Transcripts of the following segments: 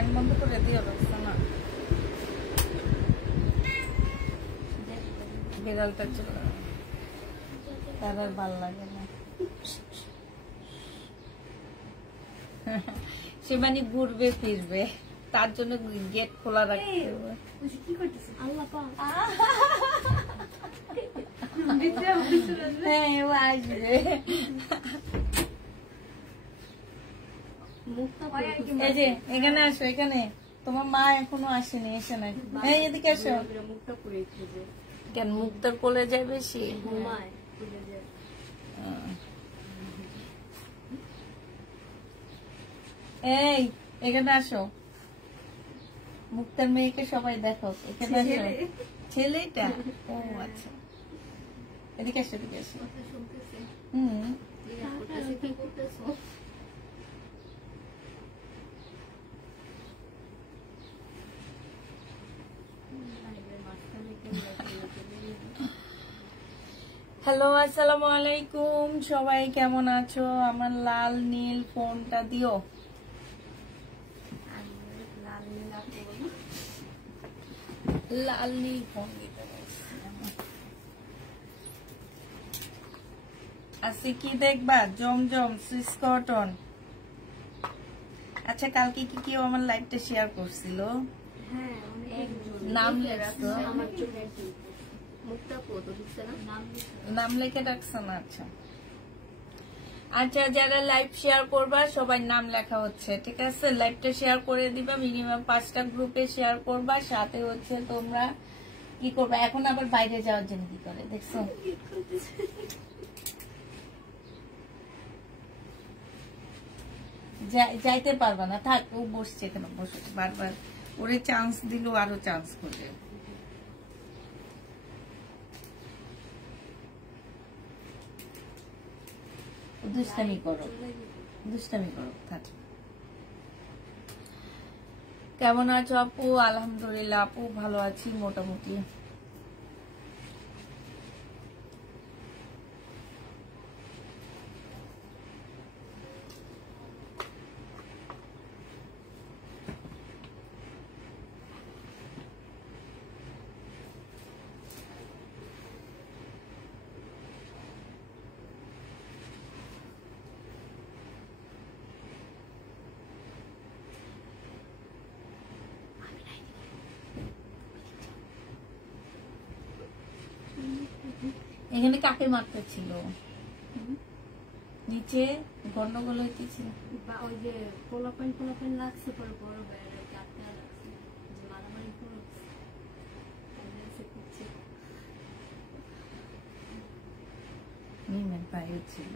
Fan বন্ধ করে দিয়ে রাখছে না, বিড়ালটা চলে তার আর ভাল লাগে না। সে মানে ঘুরবে ফিরবে, তার জন্য গেট খোলা রাখতে হবে। হ্যাঁ, ও আসবে। এই যে এখানে আসো, এখানে তোমার মা এখনো আসেনি, এসে নাই। এই এদিকে আসো। কেন মুক্তার কোলে যায় বেশি? এই এখানে আসো, মুক্তার মেয়েকে সবাই দেখো, এখানে আসো। ছেলেটা? ও আচ্ছা, এদিকে আসো, এদিকে আসো। হ্যালো, আসসালামু আলাইকুম, সবাই কেমন আছো? আমার লাল নীল ফোনটা দিও। লাল নীল ফোন দিতে আজকে কি দেখবা? জমজম, সুইস কটন। আচ্ছা, কালকে কি কেউ আমার লাইভটা শেয়ার করছিল? নাম লেখছো? নাম লিখে রাখছো না? আচ্ছা আচ্ছা, যারা লাইভ শেয়ার করবা সবাই নাম লেখা হচ্ছে, ঠিক আছে? লাইভটা শেয়ার করে দিবা, মিনিমাম 5টা গ্রুপে শেয়ার করবা। সাথে হচ্ছে তোমরা কি করবা, এখন আবার বাইরে যাওয়ার জন্য কি করে দেখছো? যাইতে পারবা না, থাক, ও বসছে কেন, বসে বারবার ওরে চান্স দিল, আরো চান্স করবে। দুষ্টামি করো, দুষ্টামি করো, থাক। কেমন আছো আপু? আলহামদুলিল্লাহ আপু, ভালো আছি মোটামুটি। এখানে কাকে মারতে ছিল? নিচে গন্ডগোল হইতেছিল, ওই যে পোলাপাইন লাগছে, পরে বড় ভাইয়ের কাটতে লাগছে, যে মারামারি করছে নিমের পায়ে ছিল।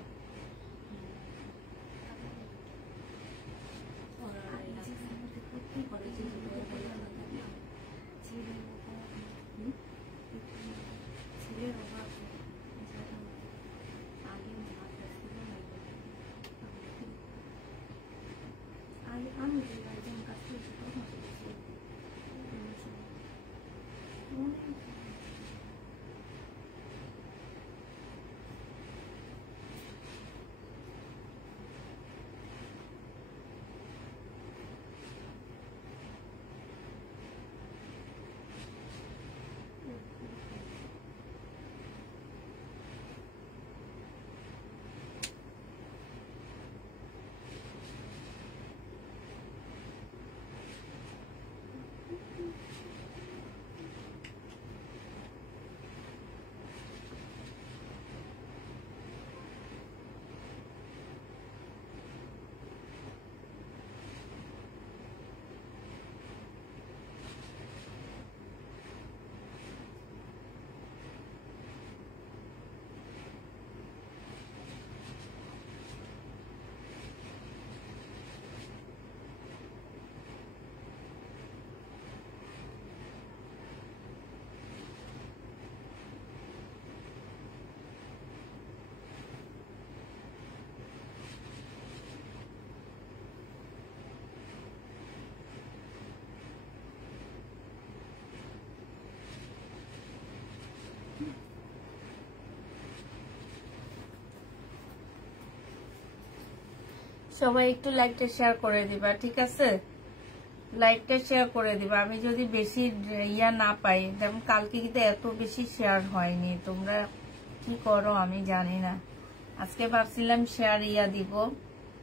সবাই একটু লাইকটা শেয়ার করে দিবা, ঠিক আছে? লাইভটা শেয়ার করে দিবা। আমি যদি বেশি ইয়া না পাই, যেমন কালকে কিন্তু এত বেশি শেয়ার হয়নি, তোমরা কি করো আমি জানি না। আজকে ভাবছিলাম শেয়ার ইয়া দিব,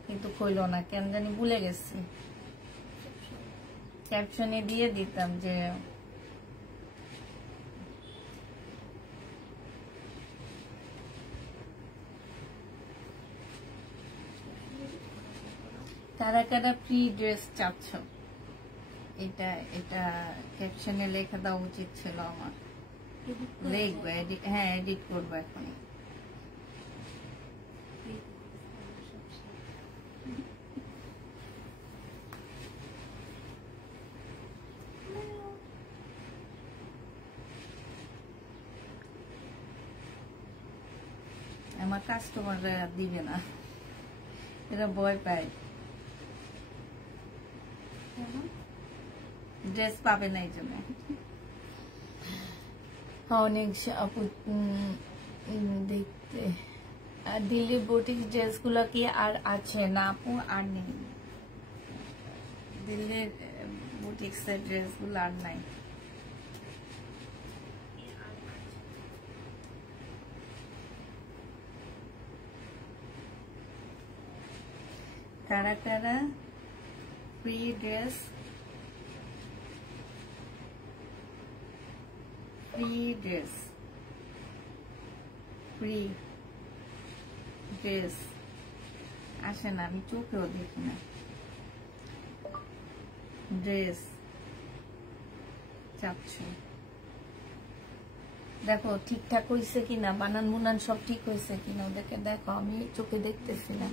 কিন্তু কইলো না কেন জানি, ভুলে গেছি। ক্যাপশনে দিয়ে দিতাম যে কারা কারা ফ্রি ড্রেস চাচ্ছ। এটা এটা ক্যাপশনে লেখা দেওয়া উচিত ছিল আমার। লিখবো, হ্যাঁ এডিট করবো এখন। আমার কাস্টমাররা দিবে না, এরা ভয় পায়, ড্রেস পাবে না এই জন্য। অনেক আপু দেখতে দিল্লি বুটিক ড্রেস গুলো কি আর আছে? না আপু আর নেই, দিল্লির বুটিক্স এর ড্রেস গুলো আর নাই। কারা কারা free dress, free dress, free dress আসে না, আমি চোখেও দেখি না। ড্রেস চাচ্ছ, দেখো ঠিকঠাক হয়েছে কিনা, বানান মুনান সব ঠিক হয়েছে কিনা ওদেরকে দেখো, আমি চোখে দেখতেছি না।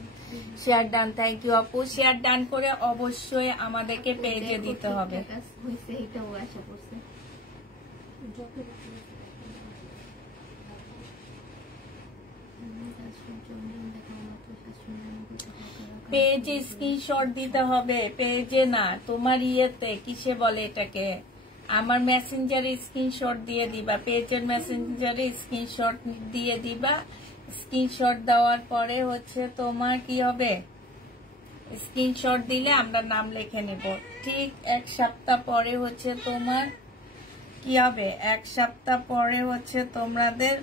শেয়ার ডান, থ্যাংক ইউ আপু। শেয়ার ডান করে অবশ্যই আমাদেরকে পেজে দিতে হবে। পেজে স্ক্রিনশট দিতে হবে, পেজে না তোমার ইয়েতে, কিসে বলে এটাকে, আমার মেসেঞ্জারে স্ক্রিনশট দিয়ে দিবা, পেজের মেসেঞ্জারে স্ক্রিনশট দিয়ে দিবা। স্ক্রিনশট দেওয়ার পরে হচ্ছে তোমার কি হবে, স্ক্রিনশট দিলে আমরা নাম লিখে নেব। ঠিক এক সপ্তাহ পরে হচ্ছে তোমার কি হবে, এক সপ্তাহ পরে হচ্ছে তোমাদের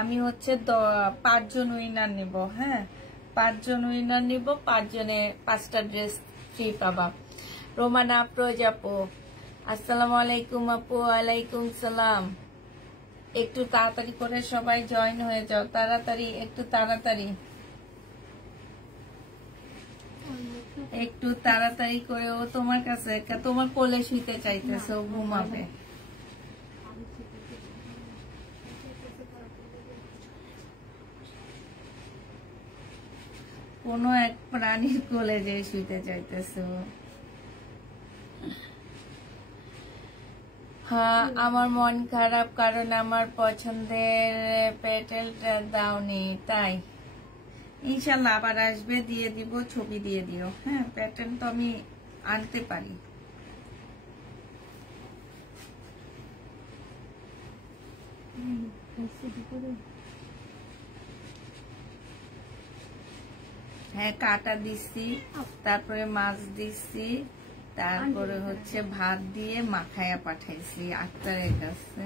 আমি হচ্ছে 5 জন উইনার নিব। হ্যাঁ 5 জন উইনার নিব, 5 জনে 5টা ড্রেস ফ্রি পাবা। রোমানা আফরোজ আপু, আসসালামু আলাইকুম আপু। ওয়ালাইকুম সালাম। একটু তাড়াতাড়ি করে সবাই জয়েন হয়ে যাও, তাড়াতাড়ি, একটু তাড়াতাড়ি, একটু তাড়াতাড়ি করে। ও তোমার কাছে, তোমার কোলে শুইতে চাইতেছে, ও ঘুমাবে। কোন এক প্রাণীর কোলে যে শুইতে চাইতেছে। হ্যাঁ আমার মন খারাপ, কারণ আমার পছন্দের প্যাটেলটা দাওনি, তাই ইনশাল্লাহ আবার আসবে, দিয়ে দিব, ছবি দিয়ে দিও। হ্যাঁ প্যাটার্ন তো আমি আনতে পারি। হ্যাঁ কাটা দিচ্ছি, তারপরে মাছ দিচ্ছি, তারপরে হচ্ছে ভাত দিয়ে মাখায়া পাঠাইছি আক্তারের কাছে।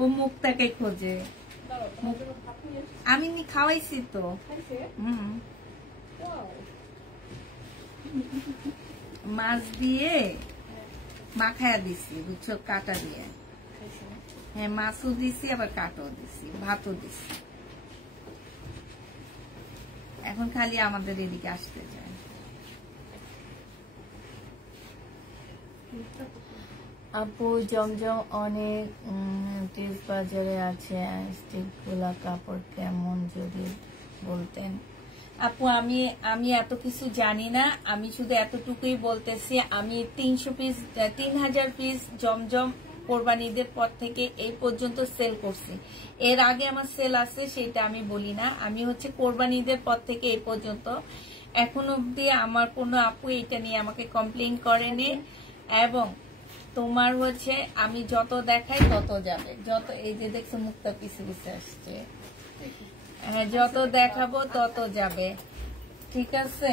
ও মুখটাকে খোঁজে, আমি খাওয়াইছি তো। মাছ দিয়ে মাখায়া দিছি বুঝছো, কাটা দিয়ে। হ্যাঁ মাছও দিছি, আবার কাটাও দিছি, ভাতও দিছি। এখন খালি আমাদের এদিকে আসতে চায়। আপু জমজম অনেক টিপস বাজারে আছে, স্টিকগুলা কাপড় কেমন যদি বলতেন। আপু আমি এত কিছু জানি না, আমি শুধু এতটুকুই বলতেছি, আমি 3000 পিস জমজম কোরবানিদের পর থেকে এই পর্যন্ত সেল করছি। এর আগে আমার সেল আছে সেটা আমি বলি না, আমি হচ্ছে কোরবানিদের পর থেকে এই পর্যন্ত এখন অব্দি আমার কোনো আপু এটা নিয়ে আমাকে কমপ্লেইন করেনি। এবং তোমার হচ্ছে আমি যত দেখাই তত যাবে, যত এই যে দেখছো মুখটা পিছে পিছে আসছে, হ্যাঁ যত দেখাবো তত যাবে। ঠিক আছে?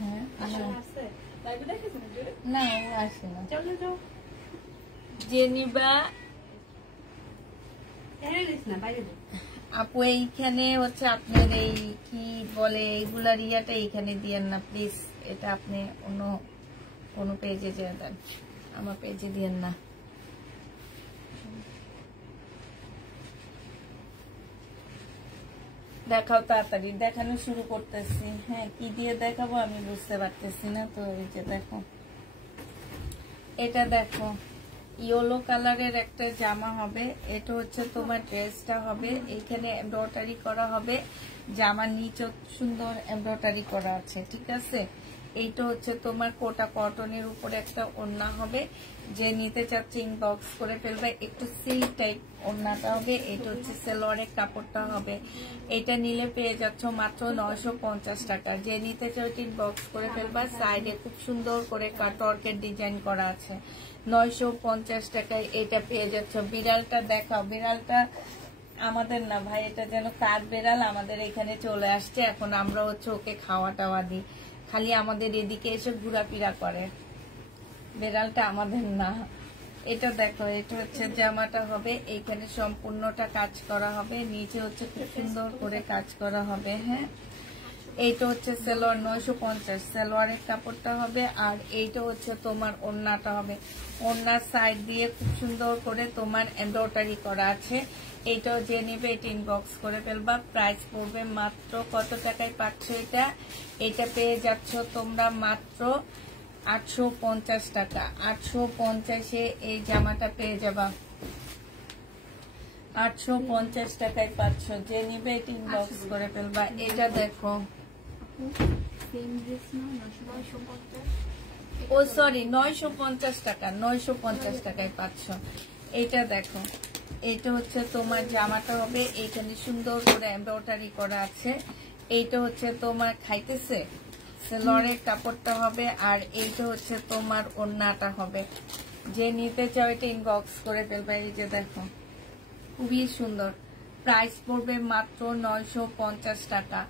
হ্যাঁ, না ও আসে না। যে নিবা আপু এইখানে হচ্ছে আপনার এই কি বলে এইগুলার ইয়াটা এইখানে দিয়েন না প্লিজ, এটা আপনি অন্য কোনো পেজে দিয়ে দেন, আমার পেজে দিয়েন না। দেখাও তাড়াতাড়ি, দেখানো শুরু করতেছি। হ্যাঁ, কি দিয়ে দেখাবো আমি বুঝতে পারতেছি না তো। এই যে দেখো, এটা দেখো ইয়েলো কালারের একটা জামা হবে। এটা হচ্ছে তোমার ড্রেসটা হবে, এখানে এমব্রয়ডারি করা হবে, জামার নিচে সুন্দর এমব্রয়ডারি করা আছে, ঠিক আছে? এইটা হচ্ছে তোমার কোটা কটনের উপরে একটা ওড়না হবে। যে নিতে চাচ্ছে ইনবক্স করে ফেলবে। একটু সিল্ক টাইপ ওড়নাটা হবে। এটা হচ্ছে সালোয়ারের কাপড়টা হবে। এটা নিলে পেয়ে যাচ্ছ মাত্র 950 টাকা। যে নিতে চাও ইনবক্স করে ফেলবা। সাইডে খুব সুন্দর করে কাটওয়ার্কের ডিজাইন করা আছে। 950 টাকায় এটা পেয়ে যাচ্ছ। বিড়ালটা দেখাও, বিড়ালটা আমাদের না ভাই, এটা যেন কাঠ বিড়াল আমাদের এখানে চলে আসছে। এখন আমরা হচ্ছে ওকে খাওয়া টাওয়া দিই, খালি আমাদের এদিকে এসে ঘোরাফেরা করে। বিড়ালটা আমাদের না। এটা দেখো, এটা হচ্ছে জামাটা হবে, এইখানে সম্পূর্ণটা কাজ করা হবে, নিচে হচ্ছে খুব সুন্দর করে কাজ করা হবে। হ্যাঁ, এইটা হচ্ছে সালোয়ার 950, সালোয়ারের কাপড়টা হবে। আর এইটা হচ্ছে তোমার ওড়নাটা হবে, ওড়নার সাইড দিয়ে খুব সুন্দর করে তোমার এমব্রয়ডারি করা আছে। এইটাও যে নিবে এটা ইনবক্স করে ফেলবা। প্রাইস পড়বে মাত্র কত টাকায় পাচ্ছ এটা? এটা পেয়ে যাচ্ছ তোমরা মাত্র 850 টাকা। 850-এ এই জামাটা পেয়ে যাবা। 850 টাকায় পাচ্ছ। যে নিবে এটা ইনবক্স করে ফেলবা। এটা দেখো, ও সরি 950 টাকা, 950 টাকায় পাচ্ছ। এটা দেখো, এটা হচ্ছে তোমার জামাটা হবে, এইখানে সুন্দর করে এমব্রয়ডারি করা আছে। এইটা হচ্ছে তোমার খাইতেছে সালোয়ারের কাপড়টা হবে। আর এইটা হচ্ছে তোমার ওড়নাটা হবে। যে নিতে চাও এটা ইনবক্স করে ফেলবে। এই যে দেখো, খুবই সুন্দর। প্রাইস পড়বে মাত্র 950 টাকা।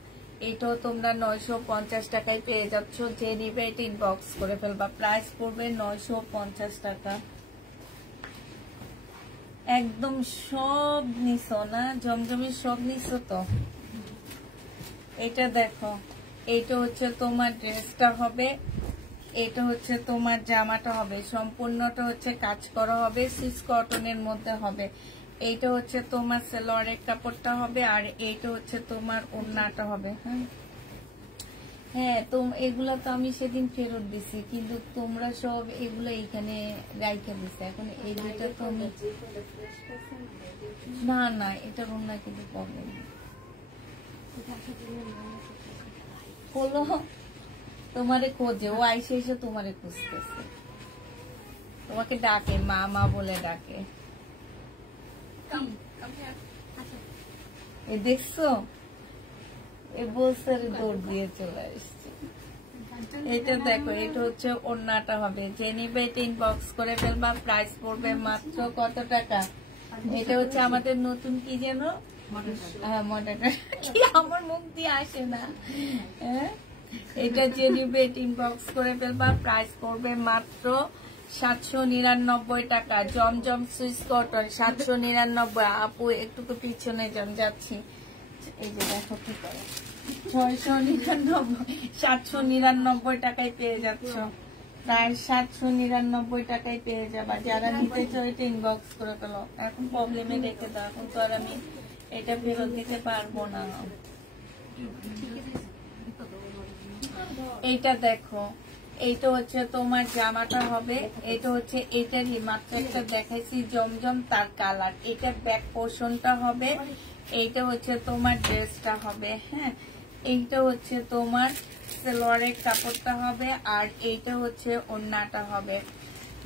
এটাও তোমরা 950 টাকায় পেয়ে যাচ্ছ। যে নিবে এটা ইনবক্স করে ফেলবা। প্রাইস পড়বে 950 টাকা। একদম সব নিছো না, জমজমের সব নিছো তো। এটা দেখো, এইটা হচ্ছে তোমার ড্রেসটা হবে, এটা হচ্ছে তোমার জামাটা হবে, সম্পূর্ণটা হচ্ছে কাজ করা হবে, সুইস কটনের মধ্যে হবে। এইটা হচ্ছে তোমার সালোয়ারের কাপড়টা হবে। আর এইটা হচ্ছে তোমার ওড়নাটা হবে। হ্যাঁ হ্যাঁ, তো এগুলা তো আমি সেদিন ফেরত দিছি, কিন্তু তোমরা সব এগুলো এইখানে রাইখে দিছে। এখন এই দুইটা তো আমি না না, এটা ওড়না কিন্তু প্রবলেম হলো। তোমারে খোঁজে, ও আইসে এসে তোমারে খুঁজতেছে, তোমাকে ডাকে, মা মা বলে ডাকে। এ দেখছো, এ বলছে দৌড় দিয়ে চলে আসছে। এটা দেখো, এটা হচ্ছে ওড়নাটা হবে। যে নিবে এটা ইনবক্স করে ফেলবা। প্রাইস পড়বে মাত্র কত টাকা? এটা হচ্ছে আমাদের নতুন কি যেন, হ্যাঁ মডার্ন, কি আমার মুখ দিয়ে আসে না। হ্যাঁ, এটা যে নিবে এটা ইনবক্স করে ফেলবা। প্রাইস পড়বে মাত্র 799 টাকা। জমজম সুইস কটন 799। আপু একটু তো পিছনে যাচ্ছি। এই যে দেখো কি করে, 799 টাকায় পেয়ে যাচ্ছ। প্রায় 799 টাকায় পেয়ে যাবা। যারা নিতে চাও এটা ইনবক্স করে ফেলো। এখন প্রবলেমে রেখে দাও, এখন তো আর আমি এটা ফেরত দিতে পারবো না। এইটা দেখো, এইটা হচ্ছে তোমার জামাটা হবে। এটা হচ্ছে এটারই মাত্র একটা দেখাইছি জমজম, তার কালার। এটা ব্যাক পোর্শনটা হবে। এইটা হচ্ছে তোমার ড্রেসটা হবে। হ্যাঁ, এইটা হচ্ছে তোমার সালোয়ারের কাপড়টা হবে। আর এইটা হচ্ছে ওড়নাটা হবে।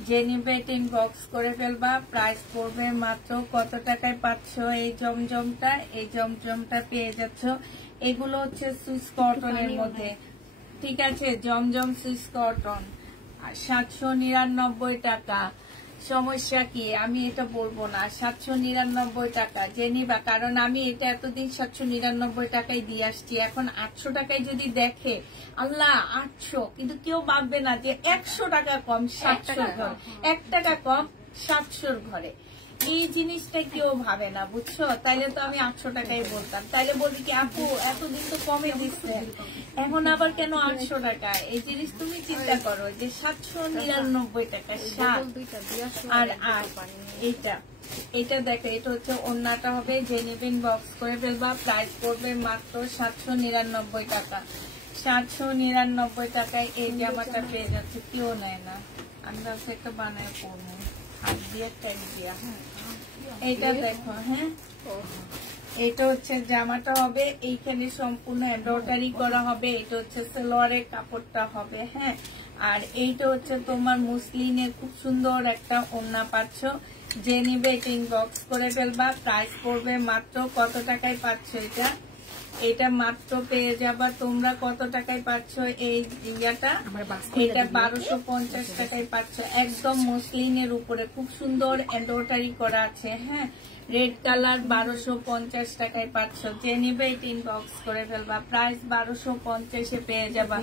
যে নিবে এটা ইনবক্স করে ফেলবা। প্রাইস পড়বে মাত্র কত টাকায় পাচ্ছ এই জমজমটা? এই জমজমটা পেয়ে যাচ্ছ। এগুলো হচ্ছে সুইস কটনের মধ্যে, ঠিক আছে? জমজম সুইস কটন 799 টাকা। সমস্যা কি, আমি এটা বলবো না। 799 টাকা যে নিবা, কারণ আমি এটা এতদিন 799 টাকায় দিয়ে আসছি। এখন 800 টাকায় যদি দেখে আল্লাহ 800, কিন্তু কেউ ভাববে না যে 100 টাকা কম 700 ঘরে, 1 টাকা কম 700 ঘরে। এই জিনিসটা কেউ ভাবে না, বুঝছো? তাইলে তো আমি 800 টাকায় বলতাম। তাইলে বলবি কি আপু এতদিন তো কমে দিচ্ছে, এখন আবার কেন 800 টাকা? এই জিনিস তুমি চিন্তা করো যে 799 টাকা 7 আর 8। এটা দেখো, এটা হচ্ছে ওড়নাটা হবে, যে নেবেন বক্স করে ফেলবা। প্রাইস পড়বে মাত্র 799 টাকা। 799 টাকায় এই জামাটা পেয়ে যাচ্ছে, কেউ নেয় না। আমি ভাবছি একটা বানায় পড়বো হাত দিয়ে ট্যাগ দিয়া। এইটা দেখো, হ্যাঁ এটা হচ্ছে জামাটা হবে, এইখানে সম্পূর্ণ এমব্রয়ডারি করা হবে। এটা হচ্ছে সালোয়ারের কাপড়টা হবে, হ্যাঁ। আর এইটা হচ্ছে তোমার মুসলিনের খুব সুন্দর একটা ওড়না পাচ্ছ। যে নিবে এটা ইনবক্স করে ফেলবা। প্রাইস পড়বে মাত্র কত টাকায় পাচ্ছ এটা? এটা মাত্র পেয়ে যাবা তোমরা কত টাকায় পাচ্ছ এই ইয়াটা? এটা 1250 টাকায় পাচ্ছ। একদম মসলিনের উপরে খুব সুন্দর এমব্রয়ডারি করা আছে, হ্যাঁ। রেড কালার 1250 টাকায় পাচ্ছ। যে নিবে এটা ইনবক্স করে ফেলবা। প্রাইস 1250-এ পেয়ে যাবা।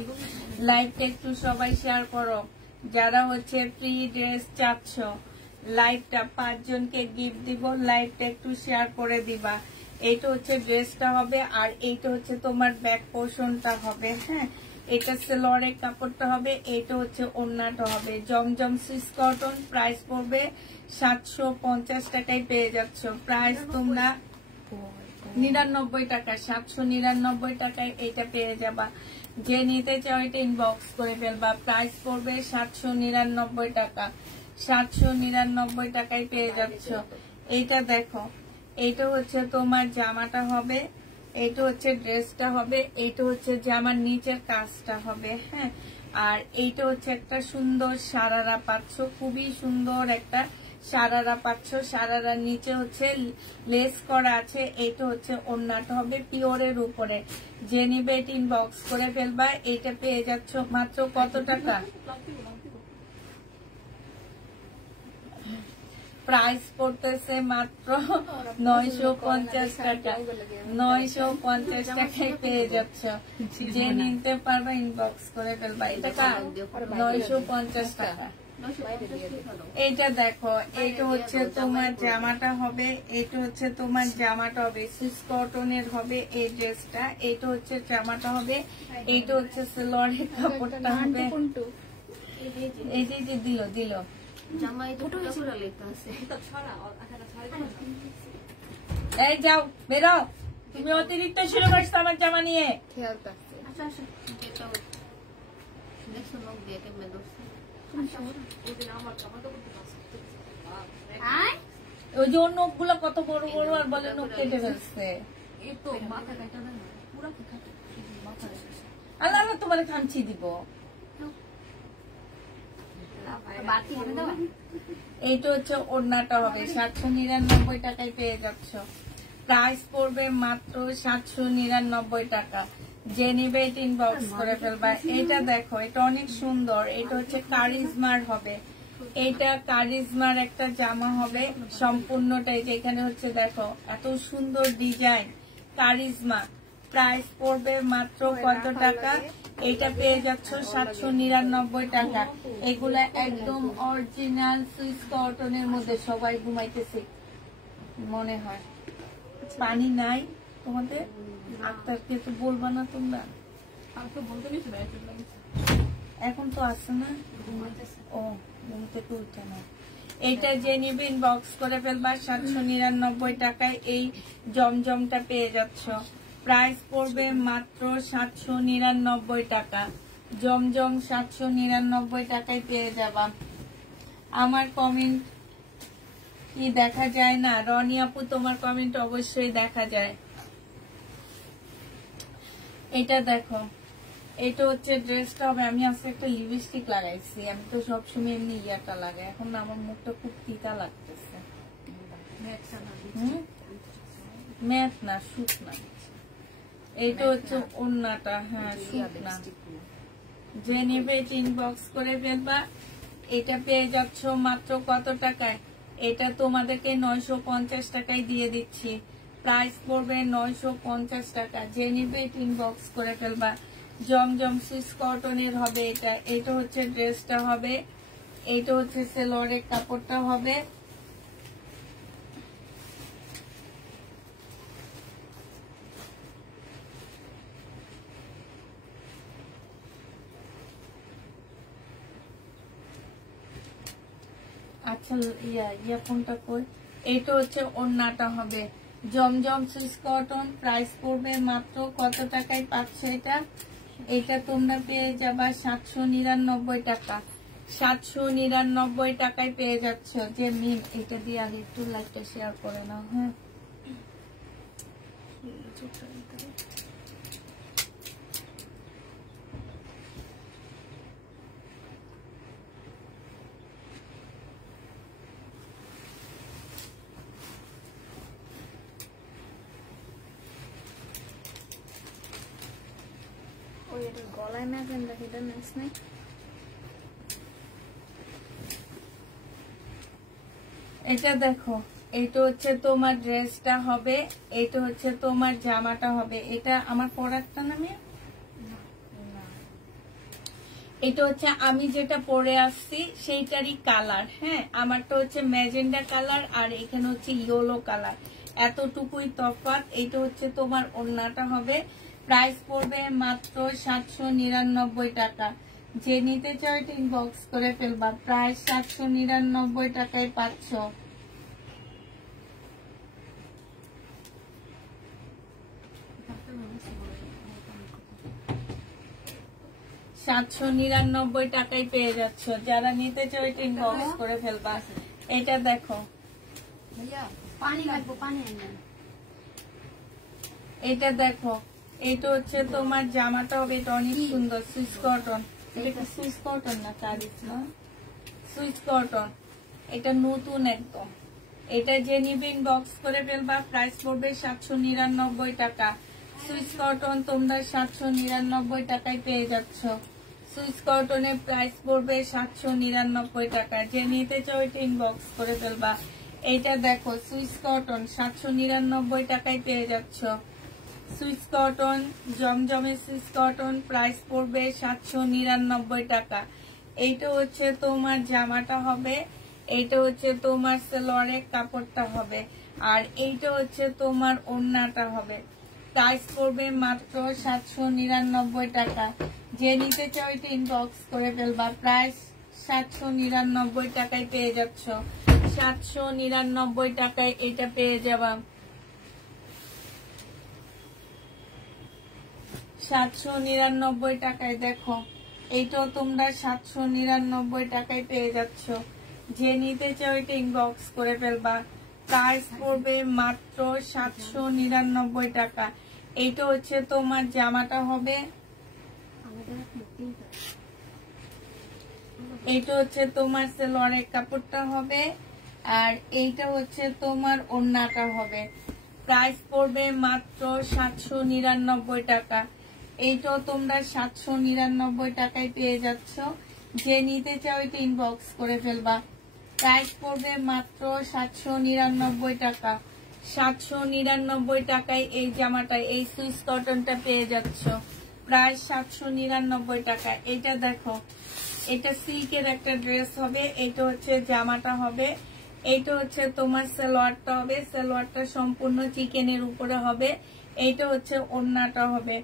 লাইভটা একটু সবাই শেয়ার করো যারা হচ্ছে ফ্রি ড্রেস চাচ্ছ। লাইভটা 5 জনকে গিফট দিব, লাইভটা একটু শেয়ার করে দিবা। এইটা হচ্ছে ড্রেসটা হবে, আর এইটা হচ্ছে তোমার ব্যাক পোর্শনটা হবে, হ্যাঁ। এটা সালোয়ারের কাপড়টা হবে, এইটা হচ্ছে ওড়নাটা হবে। জমজম সুইস কটন। প্রাইস পড়বে 750 টাকায় পেয়ে যাচ্ছ। প্রাইস তোমরা 99 টাকা, 799 টাকায় এটা পেয়ে যাবা। যে নিতে চাও এটা ইনবক্স করে ফেলবা। প্রাইস পড়বে 799 টাকা। 799 টাকায় পেয়ে যাচ্ছ। এইটা দেখো, এইটা হচ্ছে তোমার জামাটা হবে, এইটা হচ্ছে ড্রেসটা হবে, এইটা হচ্ছে জামার নিচের কাজটা হবে, হ্যাঁ। আর এইটা হচ্ছে একটা সুন্দর সারারা পাচ্ছ, খুবই সুন্দর একটা সারারা পাচ্ছ। সারারার নিচে হচ্ছে লেস করা আছে। এইটা হচ্ছে ওড়নাটা হবে পিওরের উপরে। যে নিবে এটা ইনবক্স করে ফেলবা। এটা পেয়ে যাচ্ছ মাত্র কত টাকা? প্রাইস পড়তেছে মাত্র 950 টাকা। 950 টাকায় পেয়ে যাচ্ছ। যে নিতে পারবা ইনবক্স করে ফেলবা। এটা 950 টাকা। এইটা দেখো, এইটা হচ্ছে তোমার জামাটা হবে, এটা হচ্ছে তোমার জামাটা হবে সুইস কটনের হবে এই ড্রেসটা। এইটা হচ্ছে জামাটা হবে, এইটা হচ্ছে সালোয়ারের কাপড়টা হবে। এই যে দিল এই যাও বেরো, তুমি অতিরিক্ত শুরু করছো আমার জামা নিয়ে। ওই যে ওর নখ গুলো কত বড় বড়, আর বলে নখ কেটে ফেলছে। আল্লাহ তোমার খামচি দিব। এইটা হচ্ছে ওড়নাটা হবে, 799 টাকায় পেয়ে যাচ্ছ। প্রাইস পড়বে মাত্র 799 টাকা। যে নিবে এটা ইনবক্স করে ফেলবা। এটা দেখো, এটা অনেক সুন্দর। এটা হচ্ছে কারিজমার হবে, এটা কারিজমার একটা জামা হবে সম্পূর্ণটাই। যেখানে হচ্ছে দেখো এত সুন্দর ডিজাইন কারিজমা। প্রাইস পড়বে মাত্র কত টাকা? এটা পেয়ে যাচ্ছ 799 টাকা। এগুলা একদম অরিজিনাল সুইস কটনের মধ্যে। সবাই ঘুমাইতেছে মনে হয়। পানি নাই তোমাদের? আক্তারকে তো বলবা না তোমরা? এখন তো আসছে না, ও ঘুম থেকে উঠে না। এইটা যে নিবে ইনবক্স করে ফেলবা। 799 টাকায় এই জমজমটা পেয়ে যাচ্ছ। প্রাইস পড়বে মাত্র 799 টাকা। জমজম 799 টাকায় পেয়ে যাবা। আমার কমেন্ট কি দেখা যায় না? রনি আপু তোমার কমেন্ট অবশ্যই দেখা যায়। এটা দেখো, এটা হচ্ছে ড্রেসটা হবে। আমি আজকে একটা লিপস্টিক লাগাইছি। আমি তো সবসময় এমনি ইয়াটা লাগাই, এখন না আমার মুখটা খুব তিতা লাগতেছে। ম্যাট না, শুট না। এইটা হচ্ছে ওড়নাটা, হ্যাঁ শুট না। যে নেবে এটা ইনবক্স করে ফেলবা। এটা পেয়ে যাচ্ছ মাত্র কত টাকায়? এটা তোমাদেরকে 950 টাকায় দিয়ে দিচ্ছি। প্রাইস পড়বে 950 টাকা। যে নিবে ইনবক্স করে ফেলবা। জমজম সুইস কটনের হবে এটা। এটা হচ্ছে ড্রেসটা হবে, এটা হচ্ছে সেলোয়ারের কাপড়টা হবে। আচ্ছা ইয়া কোনটা কই? এটা হচ্ছে ওড়নাটা হবে জমজম সুইস কটন। প্রাইস পড়বে মাত্র কত টাকায় পাচ্ছ এটা? এটা তোমরা পেয়ে যাবা 799 টাকা। 799 টাকায় পেয়ে যাচ্ছ। যে মিম এটা দিয়ে আগে একটু লাইকটা শেয়ার করে নাও। হ্যাঁ ওই এটা গলায় ম্যাজেন্ডা এটা ম্যাচ নাই। এটা দেখো, এটা হচ্ছে তোমার ড্রেসটা হবে, এটা হচ্ছে তোমার জামাটা হবে। এটা আমার পরারটা নামে, এটা হচ্ছে আমি যেটা পরে আসছি সেইটারই কালার। হ্যাঁ আমারটা হচ্ছে ম্যাজেন্ডা কালার আর এখানে হচ্ছে ইয়েলো কালার, এতটুকুই তফাৎ। এটা হচ্ছে তোমার ওড়নাটা হবে। প্রাইস পড়বে মাত্র 799 টাকা। যে নিতে চাও এটা ইনবক্স করে ফেলবা। প্রাইস 799 টাকায় পাচ্ছ। 799 টাকায় পেয়ে যাচ্ছ। যারা নিতে চাও এটা ইনবক্স করে ফেলবা। এটা দেখো, পানি লাগবে, পানি আনবেন। এটা দেখো, এটা হচ্ছে তোমার জামাটা হবে। এটা অনেক সুন্দর সুইস কটন। এটা সুইস কটন না কারিজ না, সুইস কটন। এটা নতুন একদম। এটা যে নিবে ইনবক্স করে ফেলবা। প্রাইস পড়বে 799 টাকা। সুইস কটন তোমরা 799 টাকায় পেয়ে যাচ্ছ। সুইস কটনের প্রাইস পড়বে 799 টাকা। যে নিতে চাও এটা ইনবক্স করে ফেলবা। এটা দেখো সুইস কটন 799 টাকায় পেয়ে যাচ্ছ। সুইস কটন জমজমের সুইস কটন প্রাইস পড়বে 799 টাকা। এইটা হচ্ছে তোমার জামাটা হবে, এইটা হচ্ছে তোমার সালোয়ারের কাপড়টা হবে, আর এইটা হচ্ছে তোমার ওড়নাটা হবে। প্রাইস পড়বে মাত্র 799 টাকা। যে নিতে চাও এটা ইনবক্স করে ফেলবা। প্রাইস 799 টাকায় পেয়ে যাচ্ছ। 799 টাকায় এটা পেয়ে যাবা। 799 টাকায় দেখো, এইটাও তোমরা 799 টাকায় পেয়ে যাচ্ছ। যে নিতে চাও এটা ইনবক্স করে ফেলবা। প্রাইস পড়বে মাত্র 799 টাকা। এইটা হচ্ছে তোমার জামাটা হবে, এইটা হচ্ছে তোমার সালোয়ারের কাপড়টা হবে, আর এইটা হচ্ছে তোমার ওড়নাটা হবে। প্রাইস পড়বে মাত্র 799 টাকা। এইটাও তোমরা 799 টাকায় পেয়ে যাচ্ছ। যে নিতে চাও এটা ইনবক্স করে ফেলবা। প্রাইস পড়বে মাত্র 799 টাকা। 799 টাকায় এই জামাটা, এই সুইস কটনটা পেয়ে যাচ্ছ। প্রায় 799 টাকা। এটা দেখো, এটা সিল্কের একটা ড্রেস হবে, এটা হচ্ছে জামাটা হবে, এইটা হচ্ছে তোমার সালোয়ারটা হবে। সালোয়ারটা সম্পূর্ণ চিকেনের উপরে হবে। এইটা হচ্ছে ওড়নাটা হবে।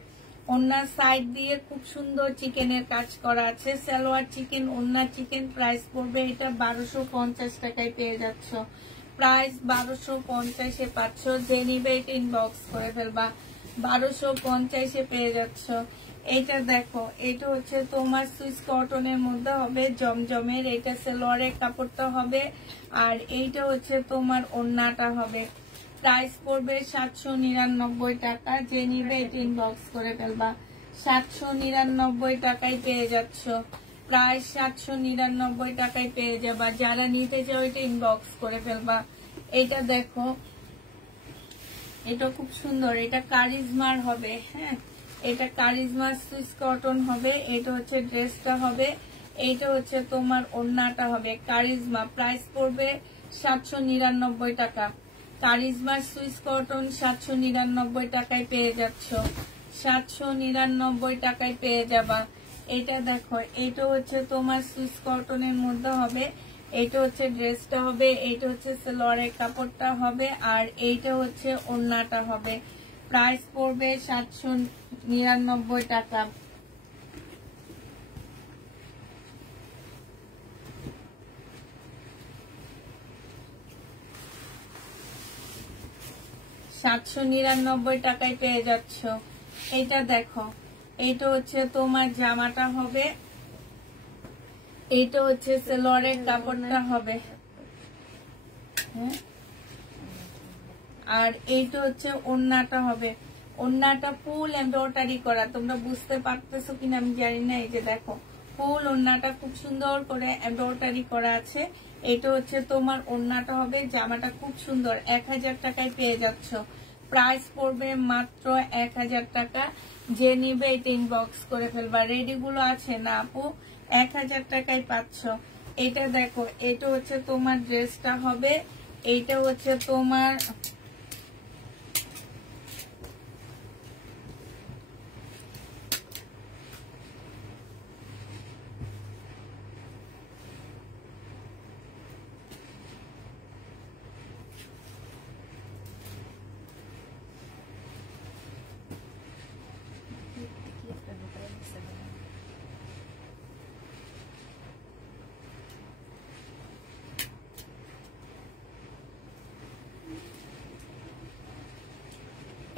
ওড়নার সাইড দিয়ে খুব সুন্দর চিকেনের কাজ করা আছে। সালোয়ার চিকেন, ওড়না চিকেন। প্রাইস পড়বে এটা 1250 টাকায় পেয়ে যাচ্ছ। প্রাইস 1250-এ পাচ্ছ। যে নিবে এটা ইনবক্স করে ফেলবা। 1250-এ পেয়ে যাচ্ছ। এটা দেখো, এটা হচ্ছে তোমার সুইস কটনের মধ্যে হবে, জমজমের। এটা সালোয়ারের কাপড়টা হবে, আর এইটা হচ্ছে তোমার ওড়নাটা হবে। প্রাইস পড়বে 799 টাকা। যে নিবে এটা ইনবক্স করে ফেলবা। 799 টাকায় পেয়ে যাচ্ছ। প্রায় 799 টাকায় পেয়ে যাবা। যারা নিতে চাও এটা ইনবক্স করে ফেলবা। এটা দেখো, এটা খুব সুন্দর। এটা কারিজমার হবে। হ্যাঁ, এটা কারিজমার সুইস কটন হবে। এটা হচ্ছে ড্রেসটা হবে। এইটা হচ্ছে তোমার ওড়নাটা হবে কারিজমা, প্রাইস পড়বে 799 টাকা। কারিজমার সুইস কটন 799 টাকায় পেয়ে যাচ্ছ, 799 টাকায় পেয়ে যাবা। এটা দেখো, এটা হচ্ছে তোমার সুইস কটনের মধ্যে হবে, এটা হচ্ছে ড্রেসটা হবে, এটা হচ্ছে সালোয়ারের কাপড়টা হবে, আর এইটা হচ্ছে ওড়নাটা হবে। প্রাইস পড়বে 799 টাকা। টাকায় পেয়ে যাচ্ছ। এটা দেখো, এইটা হচ্ছে তোমার জামাটা হবে, এইটা হচ্ছে সালোয়ারের কাপড়টা হবে, হ্যাঁ, আর এইটা হচ্ছে ওড়নাটা হবে। ওড়নাটা ফুল এমব্রয়ডারি করা, তোমরা বুঝতে পারতেছো কিনা আমি জানি না। এই যে দেখো, ফুল ওড়নাটা খুব সুন্দর করে এমব্রয়ডারি করা আছে। এটা হচ্ছে তোমার ওড়নাটা হবে, জামাটা খুব সুন্দর। 1000 টাকায় পেয়ে যাচ্ছ। প্রাইস পড়বে মাত্র 1000 টাকা। যে নিবে এটা ইনবক্স করে ফেলবা। রেডি গুলো আছে না আপু? 1000 টাকায় পাচ্ছ। এটা দেখো, এটা হচ্ছে তোমার ড্রেসটা হবে, এইটা হচ্ছে তোমার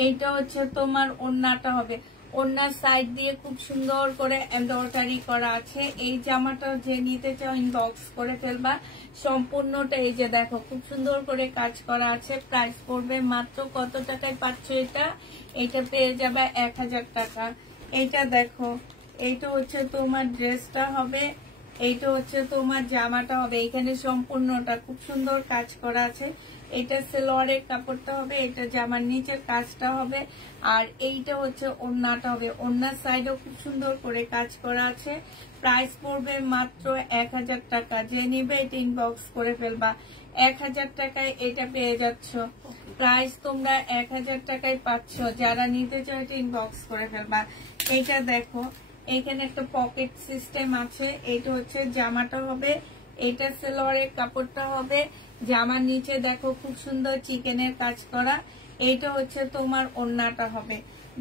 এইটা হচ্ছে তোমার ওড়নাটা হবে। ওড়নার সাইড দিয়ে খুব সুন্দর করে এমব্রয়ডারি করা আছে। এই জামাটা যে নিতে চাও ইনবক্স করে ফেলবা। সম্পূর্ণটা এই যে দেখো, খুব সুন্দর করে কাজ করা আছে। প্রাইস পড়বে মাত্র কত টাকায় পাচ্ছ এটা? এটা পেয়ে যাবে 1000 টাকা। এইটা দেখো, এইটা হচ্ছে তোমার ড্রেসটা হবে, এইটা হচ্ছে তোমার জামাটা হবে। এখানে সম্পূর্ণটা খুব সুন্দর কাজ করা আছে। এটা সালোয়ারের কাপড়টা হবে, এটা জামার নিচের কাজটা হবে, আর এইটা হচ্ছে ওড়নাটা হবে। ওড়নার সাইডেও খুব সুন্দর করে কাজ করা আছে। প্রাইস পড়বে মাত্র 1000 টাকা। যে নিবে এটা ইনবক্স করে ফেলবা। 1000 টাকায় এটা পেয়ে যাচ্ছ। প্রাইস তোমরা 1000 টাকায় পাচ্ছ। যারা নিতে চাও এটা ইনবক্স করে ফেলবা। এটা দেখো, এখানে একটা পকেট সিস্টেম আছে। এটা হচ্ছে জামাটা হবে, এটা সালোয়ারের কাপড়টা হবে, জামার নিচে দেখো খুব সুন্দর চিকেনের কাজ করা। এইটা হচ্ছে তোমার ওড়নাটা হবে।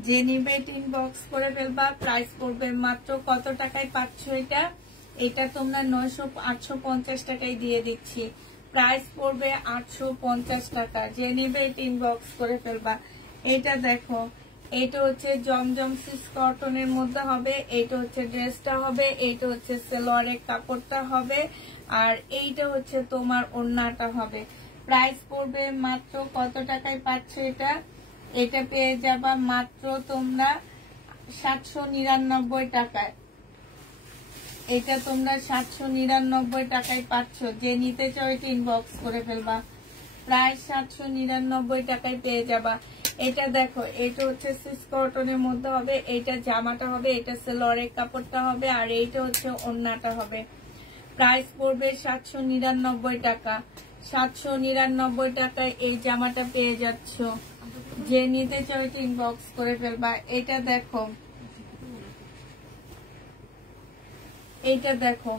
যে নিবে ইনবক্স করে ফেলবা। প্রাইস পড়বে মাত্র কত টাকায় পাচ্ছ এটা? এটা তোমরা 850 টাকায় দিয়ে দিচ্ছি। প্রাইস পড়বে 850 টাকা। যে নিবে ইনবক্স করে ফেলবা। এটা দেখো, এটা হচ্ছে জমজম সিস কটনের মধ্যে হবে, এইটা হচ্ছে ড্রেসটা হবে, এইটা হচ্ছে সালোয়ারের কাপড়টা হবে, আর এইটা হচ্ছে তোমার ওড়নাটা হবে। প্রাইস পড়বে মাত্র কত টাকায় পাচ্ছ এটা? এটা পেয়ে যাবা মাত্র তোমরা 799 টাকায়। এটা তোমরা 799 টাকায় পাচ্ছ। যে নিতে চাও এটা ইনবক্স করে ফেলবা। প্রায় 799 টাকায় পেয়ে যাবা। এটা দেখো, এটা হচ্ছে সিস কটনের মধ্যে হবে, এটা জামাটা হবে, এটা সালোয়ারের কাপড়টা হবে, আর এইটা হচ্ছে ওড়নাটা হবে। প্রাইস পড়বে 799 টাকা। 799 টাকায় এই জামাটা পেয়ে যাচ্ছ। যে নিতে চাও এটা ইনবক্স করে ফেলবা। এটা দেখো, এইটা দেখো,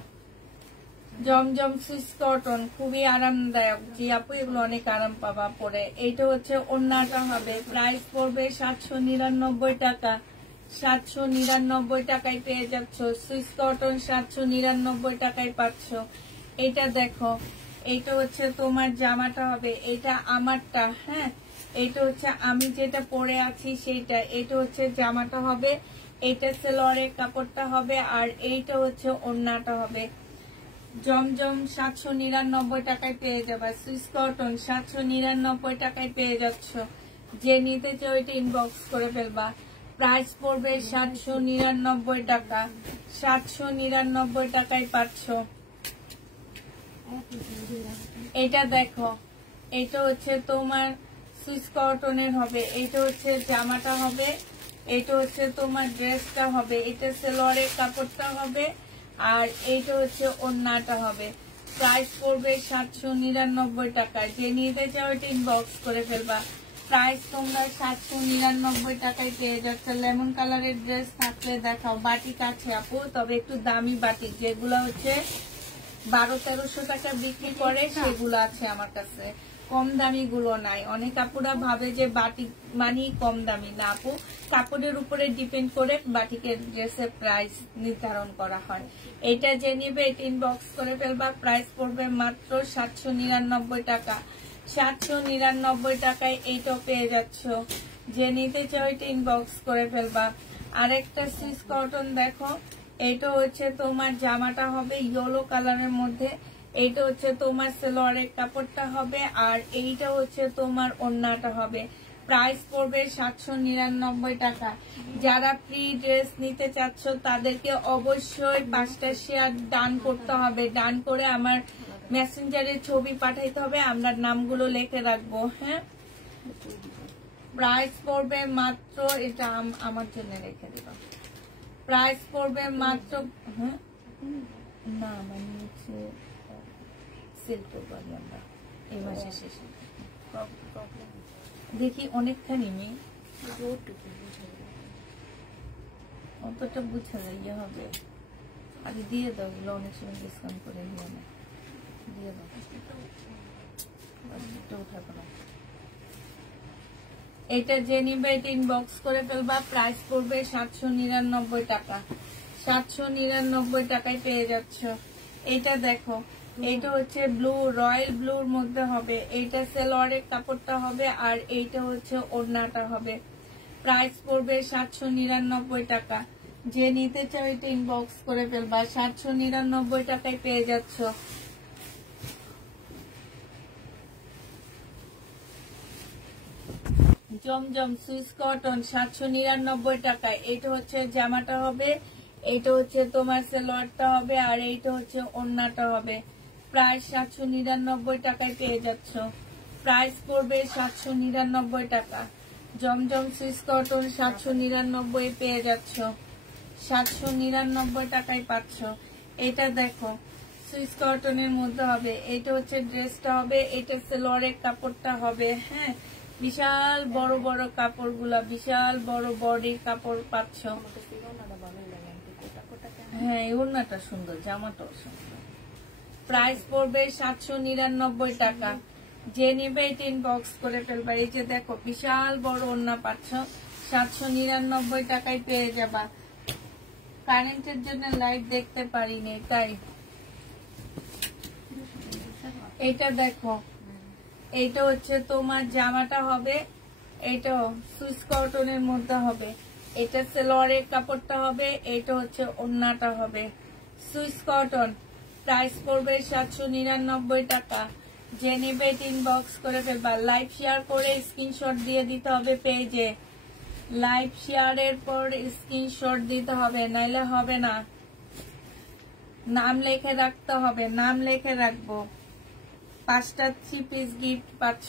জমজম সুইস কটন, খুবই আরামদায়ক। জি আপু, এগুলো অনেক আরাম পাবা পরে। এইটা হচ্ছে ওড়নাটা হবে। প্রাইস পড়বে 799 টাকা। 799 টাকায় পেয়ে যাচ্ছ। সুইস কটন 799 টাকায় পাচ্ছ। এটা দেখো, এইটা হচ্ছে তোমার জামাটা হবে, এটা আমারটা, হ্যাঁ, এটা হচ্ছে আমি যেটা পরে আছি সেইটা। এটা হচ্ছে জামাটা হবে, এটা সালোয়ারের কাপড়টা হবে, আর এইটা হচ্ছে ওড়নাটা হবে। জমজম 799 টাকায় পেয়ে যাবা। সুইস কটন 799 টাকায় পেয়ে যাচ্ছ। যে নিতে চাও এটা ইনবক্স করে ফেলবা। প্রাইস পড়বে 799 টাকা। 799 টাকায় পাচ্ছ। এটা দেখো, এটা হচ্ছে তোমার সুইস কটনের হবে, এটা হচ্ছে জামাটা হবে, এটা হচ্ছে তোমার ড্রেসটা হবে, এটা সালোয়ারের কাপড়টা হবে, আর এইটা হচ্ছে ওড়নাটা হবে। প্রাইস পড়বে 799 টাকা। যে নিতে চাও এটা ইনবক্স করে ফেলবা। প্রাইস তোমরা 799 টাকায় পেয়ে যাচ্ছে। লেমন কালারের ড্রেস থাকলে দেখাও। বাটিক আছে আপু, তবে একটু দামি বাটিক, যেগুলো হচ্ছে 1200-1300 টাকা বিক্রি করে সেগুলো আছে আমার কাছে, কম দামি গুলো নাই। অনেক আপুরা ভাবে যে বাটিক মানে কম দামি, না আপু, কাপড়ের উপরে ডিপেন্ড করে বাটিকের ড্রেসের প্রাইস নির্ধারণ করা হয়। এটা যে নিবে এটা ইনবক্স করে ফেলবা। প্রাইস পড়বে মাত্র 799 টাকা। 799 টাকায় এইটাও পেয়ে যাচ্ছ। যে নিতে চাও এটা ইনবক্স করে ফেলবা। আরেকটা সুইস কটন দেখো, এইটা হচ্ছে তোমার জামাটা হবে ইয়েলো কালারের মধ্যে, এইটা হচ্ছে তোমার সালোয়ারের কাপড়টা হবে, আর এইটা হচ্ছে তোমার ওড়নাটা হবে। প্রাইস পড়বে 799 টাকা। যারা ফ্রি ড্রেস নিতে চাচ্ছ তাদেরকে অবশ্যই 5টা শেয়ার ডান করতে হবে। ডান করে আমার মেসেঞ্জারে ছবি পাঠাইতে হবে, আমরা নামগুলো লিখে রাখবো। হ্যাঁ, প্রাইস পড়বে মাত্র, এটা আমার জন্য রেখে দিবা। প্রাইস পড়বে মাত্র, হ্যাঁ না মানে হচ্ছে সেল করবো আমরা এই মাসের শেষে। দেখি অনেকখানি মেয়ে অতটা বুঝা যায় ইয়ে হবে। আগে দিয়ে দাও, ওগুলো অনেক সময় ডিসকাউন্ট করে দিয়ে না, দিয়ে দাও, উঠাবো না। এটা যে নিবে এটা ইনবক্স করে ফেলবা। প্রাইস পড়বে 799 টাকা। 799 টাকায় পেয়ে যাচ্ছ। এটা দেখো, এইটা হচ্ছে ব্লু, রয়্যাল ব্লুর মধ্যে হবে। এইটা সালোয়ারের কাপড়টা হবে, আর এইটা হচ্ছে ওড়নাটা হবে। প্রাইস পড়বে 799 টাকা। যে নিতে চাও এটা ইনবক্স করে ফেলবা। 799 টাকায় পেয়ে যাচ্ছ। জমজম সুইস কটন 799 টাকায়। এইটা হচ্ছে জামাটা হবে, এইটা হচ্ছে তোমার সালোয়ারটা হবে, আর এইটা হচ্ছে ওড়নাটা হবে। প্রাইস 799 টাকায় পেয়ে যাচ্ছ। প্রাইস পড়বে 799 টাকা। জমজম সুইস কটন 799 পেয়ে যাচ্ছ। 799 টাকায় পাচ্ছ। এটা দেখো সুইস কটনের মধ্যে হবে, এটা হচ্ছে ড্রেসটা হবে, এটা সালোয়ারের কাপড়টা হবে। হ্যাঁ, বিশাল বড় বড় কাপড়গুলা, বিশাল বড় বডির কাপড় পাচ্ছ। হ্যাঁ, ওড়নাটা সুন্দর, জামাটাও সুন্দর। প্রাইস পড়বে 799 টাকা। যে নেবে এটা ইনবক্স করে ফেলবা। এই যে দেখো বিশাল বড় ওড়না পাচ্ছ, 799 টাকায় পেয়ে যাবা। কারেন্টের জন্য লাইট দেখতে পারিনি তাই। এটা দেখো, এইটা হচ্ছে তোমার জামাটা হবে, এইটা সুইস কটনের মধ্যে হবে, এটা সালোয়ারের কাপড়টা হবে, এইটা হচ্ছে ওড়নাটা হবে। Swiss cotton. প্রাইস পড়বে 799 টাকা। যে নেবে ইনবক্স করে ফেলবা। লাইভ শেয়ার করে স্ক্রিনশট দিয়ে দিতে হবে পেজে। লাইভ শেয়ারের পর স্ক্রিনশট দিতে হবে, নাইলে হবে না। নাম লিখে রাখতে হবে, নাম লিখে রাখবো। 5টা 3 পিস গিফট পাচ্ছ।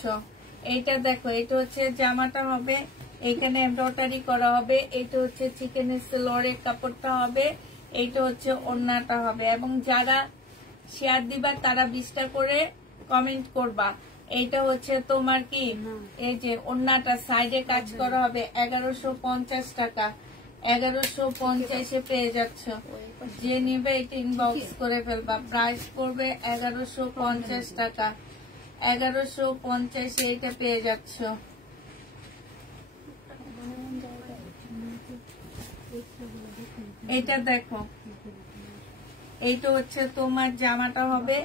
এইটা দেখো, এটা হচ্ছে জামাটা হবে, এখানে এমব্রয়ডারি করা হবে, এটা হচ্ছে চিকেনের সালোয়ারের কাপড়টা হবে, এইটা হচ্ছে ওড়নাটা হবে। এবং যারা শেয়ার দিবা তারা 20টা করে কমেন্ট করবা। এইটা হচ্ছে তোমার কি, এই যে ওড়নাটা সাইডে কাজ করা হবে, 1150 টাকা। 1150 পেয়ে যাচ্ছ। যে নিবে এটা ইনবক্স করে ফেলবা। প্রাইস পড়বে 1150 টাকা। 1150 এটা পেয়ে যাচ্ছ। এটা দেখো, এইটা হচ্ছে তোমার জামাটা হবে,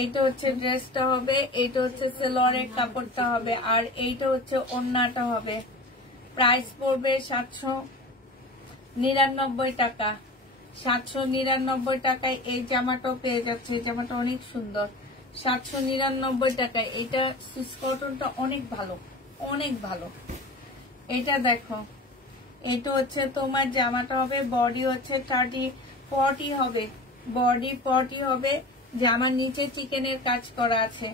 এইটা হচ্ছে ড্রেসটা হবে, এইটা হচ্ছে সালোয়ারের কাপড়টা হবে, আর এইটা হচ্ছে ওড়নাটা হবে। প্রাইস পড়বে 799 টাকা। 799 টাকায় এই জামাটাও পেয়ে যাচ্ছে। এই জামাটা অনেক সুন্দর। 799 টাকায়। এটা সুইস কটনটা অনেক ভালো, অনেক ভালো। এটা দেখো, এটা হচ্ছে তোমার জামাটা হবে, বডি হচ্ছে 40 হবে, বডি 40 হবে। জামার নিচে চিকেনের কাজ করা আছে।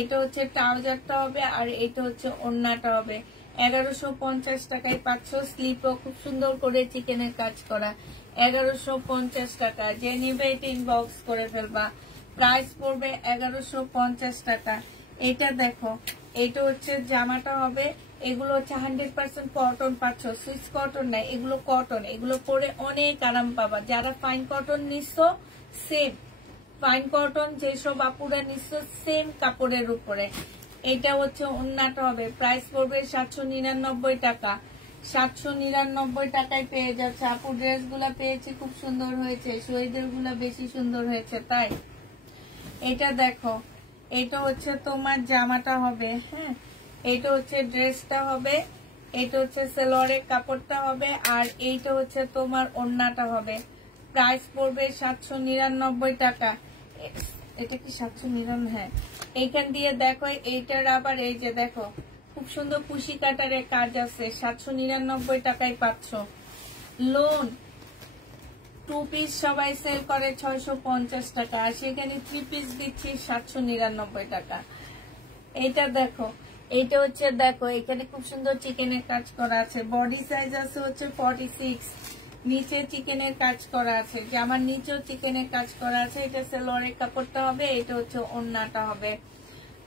এটা হচ্ছে ট্রাউজারটা হবে, আর এটা হচ্ছে ওড়নাটা হবে। 1150 টাকায় পাচ্ছ। স্লিপও খুব সুন্দর করে চিকেনের কাজ করা, 1150 টাকা। যে নিবে এটা ইনবক্স করে ফেলবা। প্রাইস পড়বে 1150 টাকা। এটা দেখো, এটা হচ্ছে জামাটা হবে, এগুলো হচ্ছে 100% কটন পাচ্ছ, সুইস কটন নাই, এগুলো কটন। এগুলো পরে অনেক আরাম পাবা। যারা ফাইন কটন নিচ্ছ, সেম ফাইন কটন যেসব আপুরা নিচ্ছ সেম কাপড়ের উপরে। এটা হচ্ছে ওন্নাটা হবে, প্রাইস পড়বে 799 টাকা। 799 টাকায় পেয়ে যাচ্ছে। আপু ড্রেস গুলা পেয়েছি, খুব সুন্দর হয়েছে, শহীদের গুলা বেশি সুন্দর হয়েছে তাই। এটা দেখো, এটা হচ্ছে তোমার জামাটা হবে, হ্যাঁ, এটা হচ্ছে ড্রেসটা হবে, এটা হচ্ছে সেলোয়ারের কাপড়টা হবে, আর এইটা হচ্ছে তোমার ওড়নাটা হবে। প্রাইস পড়বে 799 টাকা। এটা কি 799? হ্যাঁ, এইখান দিয়ে দেখো, এইটার আবার এই যে দেখো খুব সুন্দর কুশি কাটারের কাজ আছে, 799 টাকায় পাচ্ছ। লোন 2 পিস সবাই সেল করে 650 টাকা, আর সেখানে 3 পিস দিচ্ছি 799 টাকা। এইটা দেখো, এইটা হচ্ছে দেখো, এখানে খুব সুন্দর চিকেনের কাজ করা আছে, বডি সাইজ আছে হচ্ছে 46, নিচে চিকেনের কাজ করা আছে, জামার নিচেও চিকেনের কাজ করা আছে। এটা সেলোয়ারের কাপড়টা হবে, এটা হচ্ছে ওড়নাটা হবে।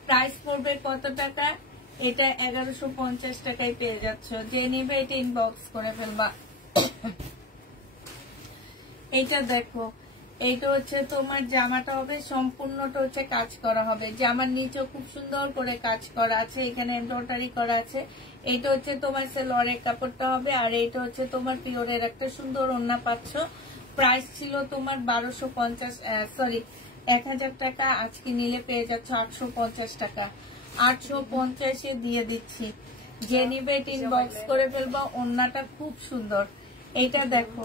প্রাইস পড়বে কত টাকা? এটা 1150 টাকায় পেয়ে যাচ্ছ। যে নেবে এটা ইনবক্স করে ফেলবা। এইটা দেখো, এইটা হচ্ছে তোমার জামাটা হবে, সম্পূর্ণটা হচ্ছে কাজ করা হবে, জামার নিচেও খুব সুন্দর করে কাজ করা আছে, এখানে এমব্রয়ডারি করা আছে। এইটা হচ্ছে তোমার সেলোয়ারের কাপড়টা হবে, আর এইটা হচ্ছে তোমার পিওরের একটা সুন্দর ওড়না পাচ্ছ। প্রাইস ছিল তোমার 1000 টাকা, আজকে নিলে পেয়ে যাচ্ছ 850 টাকা। 850-এ দিয়ে দিচ্ছি। যে নিবে ইনবক্স করে ফেলবা। ওড়নাটা খুব সুন্দর। এইটা দেখো,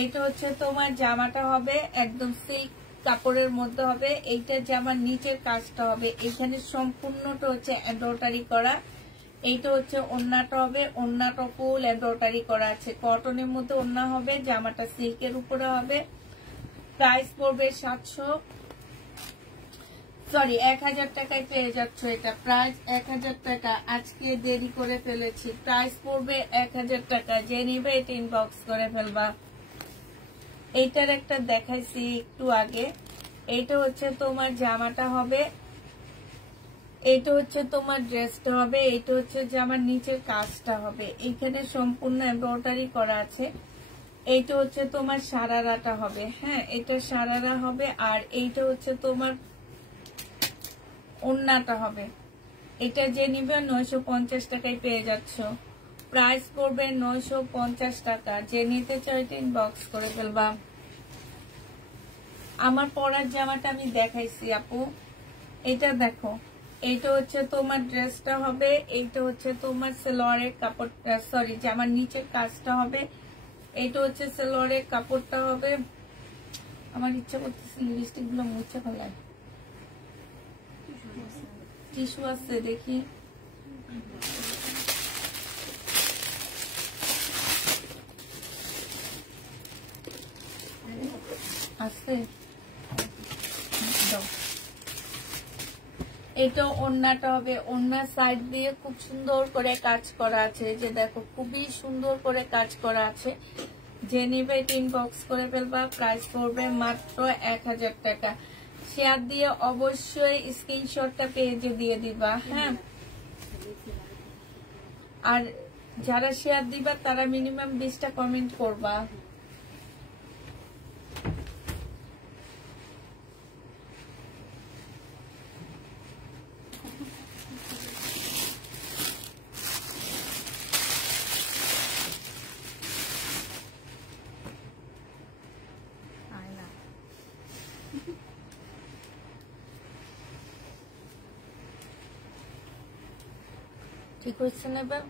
এইটা হচ্ছে তোমার জামাটা হবে, একদম সিল্ক কাপড়ের মধ্যে হবে। এইটা জামার নিচের কাজটা হবে, এখানে সম্পূর্ণটা হচ্ছে এমব্রয়ডারি করা। এইটা হচ্ছে ওড়নাটা হবে, ওড়নাটা ফুল এমব্রয়ডারি করা আছে, কটনের মধ্যে ওড়না হবে, জামাটা সিল্কের উপরে হবে। প্রাইস পড়বে 1000 টাকায় পেয়ে যাচ্ছ। এটা প্রাইস 1000 টাকা, আজকে দেরি করে ফেলেছি। প্রাইস পড়বে 1000 টাকা। যে নিবে এটা ইনবক্স করে ফেলবা। এইটার একটা দেখাইছি একটু আগে। এইটা হচ্ছে তোমার জামাটা হবে, এইটা হচ্ছে তোমার ড্রেসটা হবে, এইটা হচ্ছে জামার নিচের কাজটা হবে, এইখানে সম্পূর্ণ এমব্রয়ডারি করা আছে। এইটা হচ্ছে তোমার সারারাটা হবে, হ্যাঁ, এটা সারারা হবে, আর এইটা হচ্ছে তোমার ওড়নাটা হবে। এটা যে নিবে 950 টাকায় পেয়ে যাচ্ছ। প্রাইস পড়বে 950 টাকা। যে নিতে চাও এটা ইনবক্স করে ফেলবা। আমার পরার জামাটা আমি দেখাইছি আপু, এটা দেখো, এইটা হচ্ছে তোমার ড্রেসটা হবে, এইটা হচ্ছে তোমার সেলোয়ারের কাপড়টা, সরি জামার নিচের কাজটা হবে, এইটা হচ্ছে সেলোয়ারের কাপড়টা হবে। আমার ইচ্ছা করতেছে লিপস্টিক গুলো মুছে ফেলায়, টিস্যু আছে দেখি। আছে, এটা ওড়নাটা হবে, ওড়নার সাইড দিয়ে খুব সুন্দর করে কাজ করা আছে, যে দেখো খুবই সুন্দর করে কাজ করা আছে। যে নিবে এটা ইনবক্স করে ফেলবা। প্রাইস পড়বে মাত্র 1000 টাকা। শেয়ার দিয়ে অবশ্যই স্ক্রিনশটটা পেজে দিয়ে দিবা, হ্যাঁ, আর যারা শেয়ার দিবা তারা মিনিমাম 20টা কমেন্ট করবা। ঠিক হচ্ছে না এবার?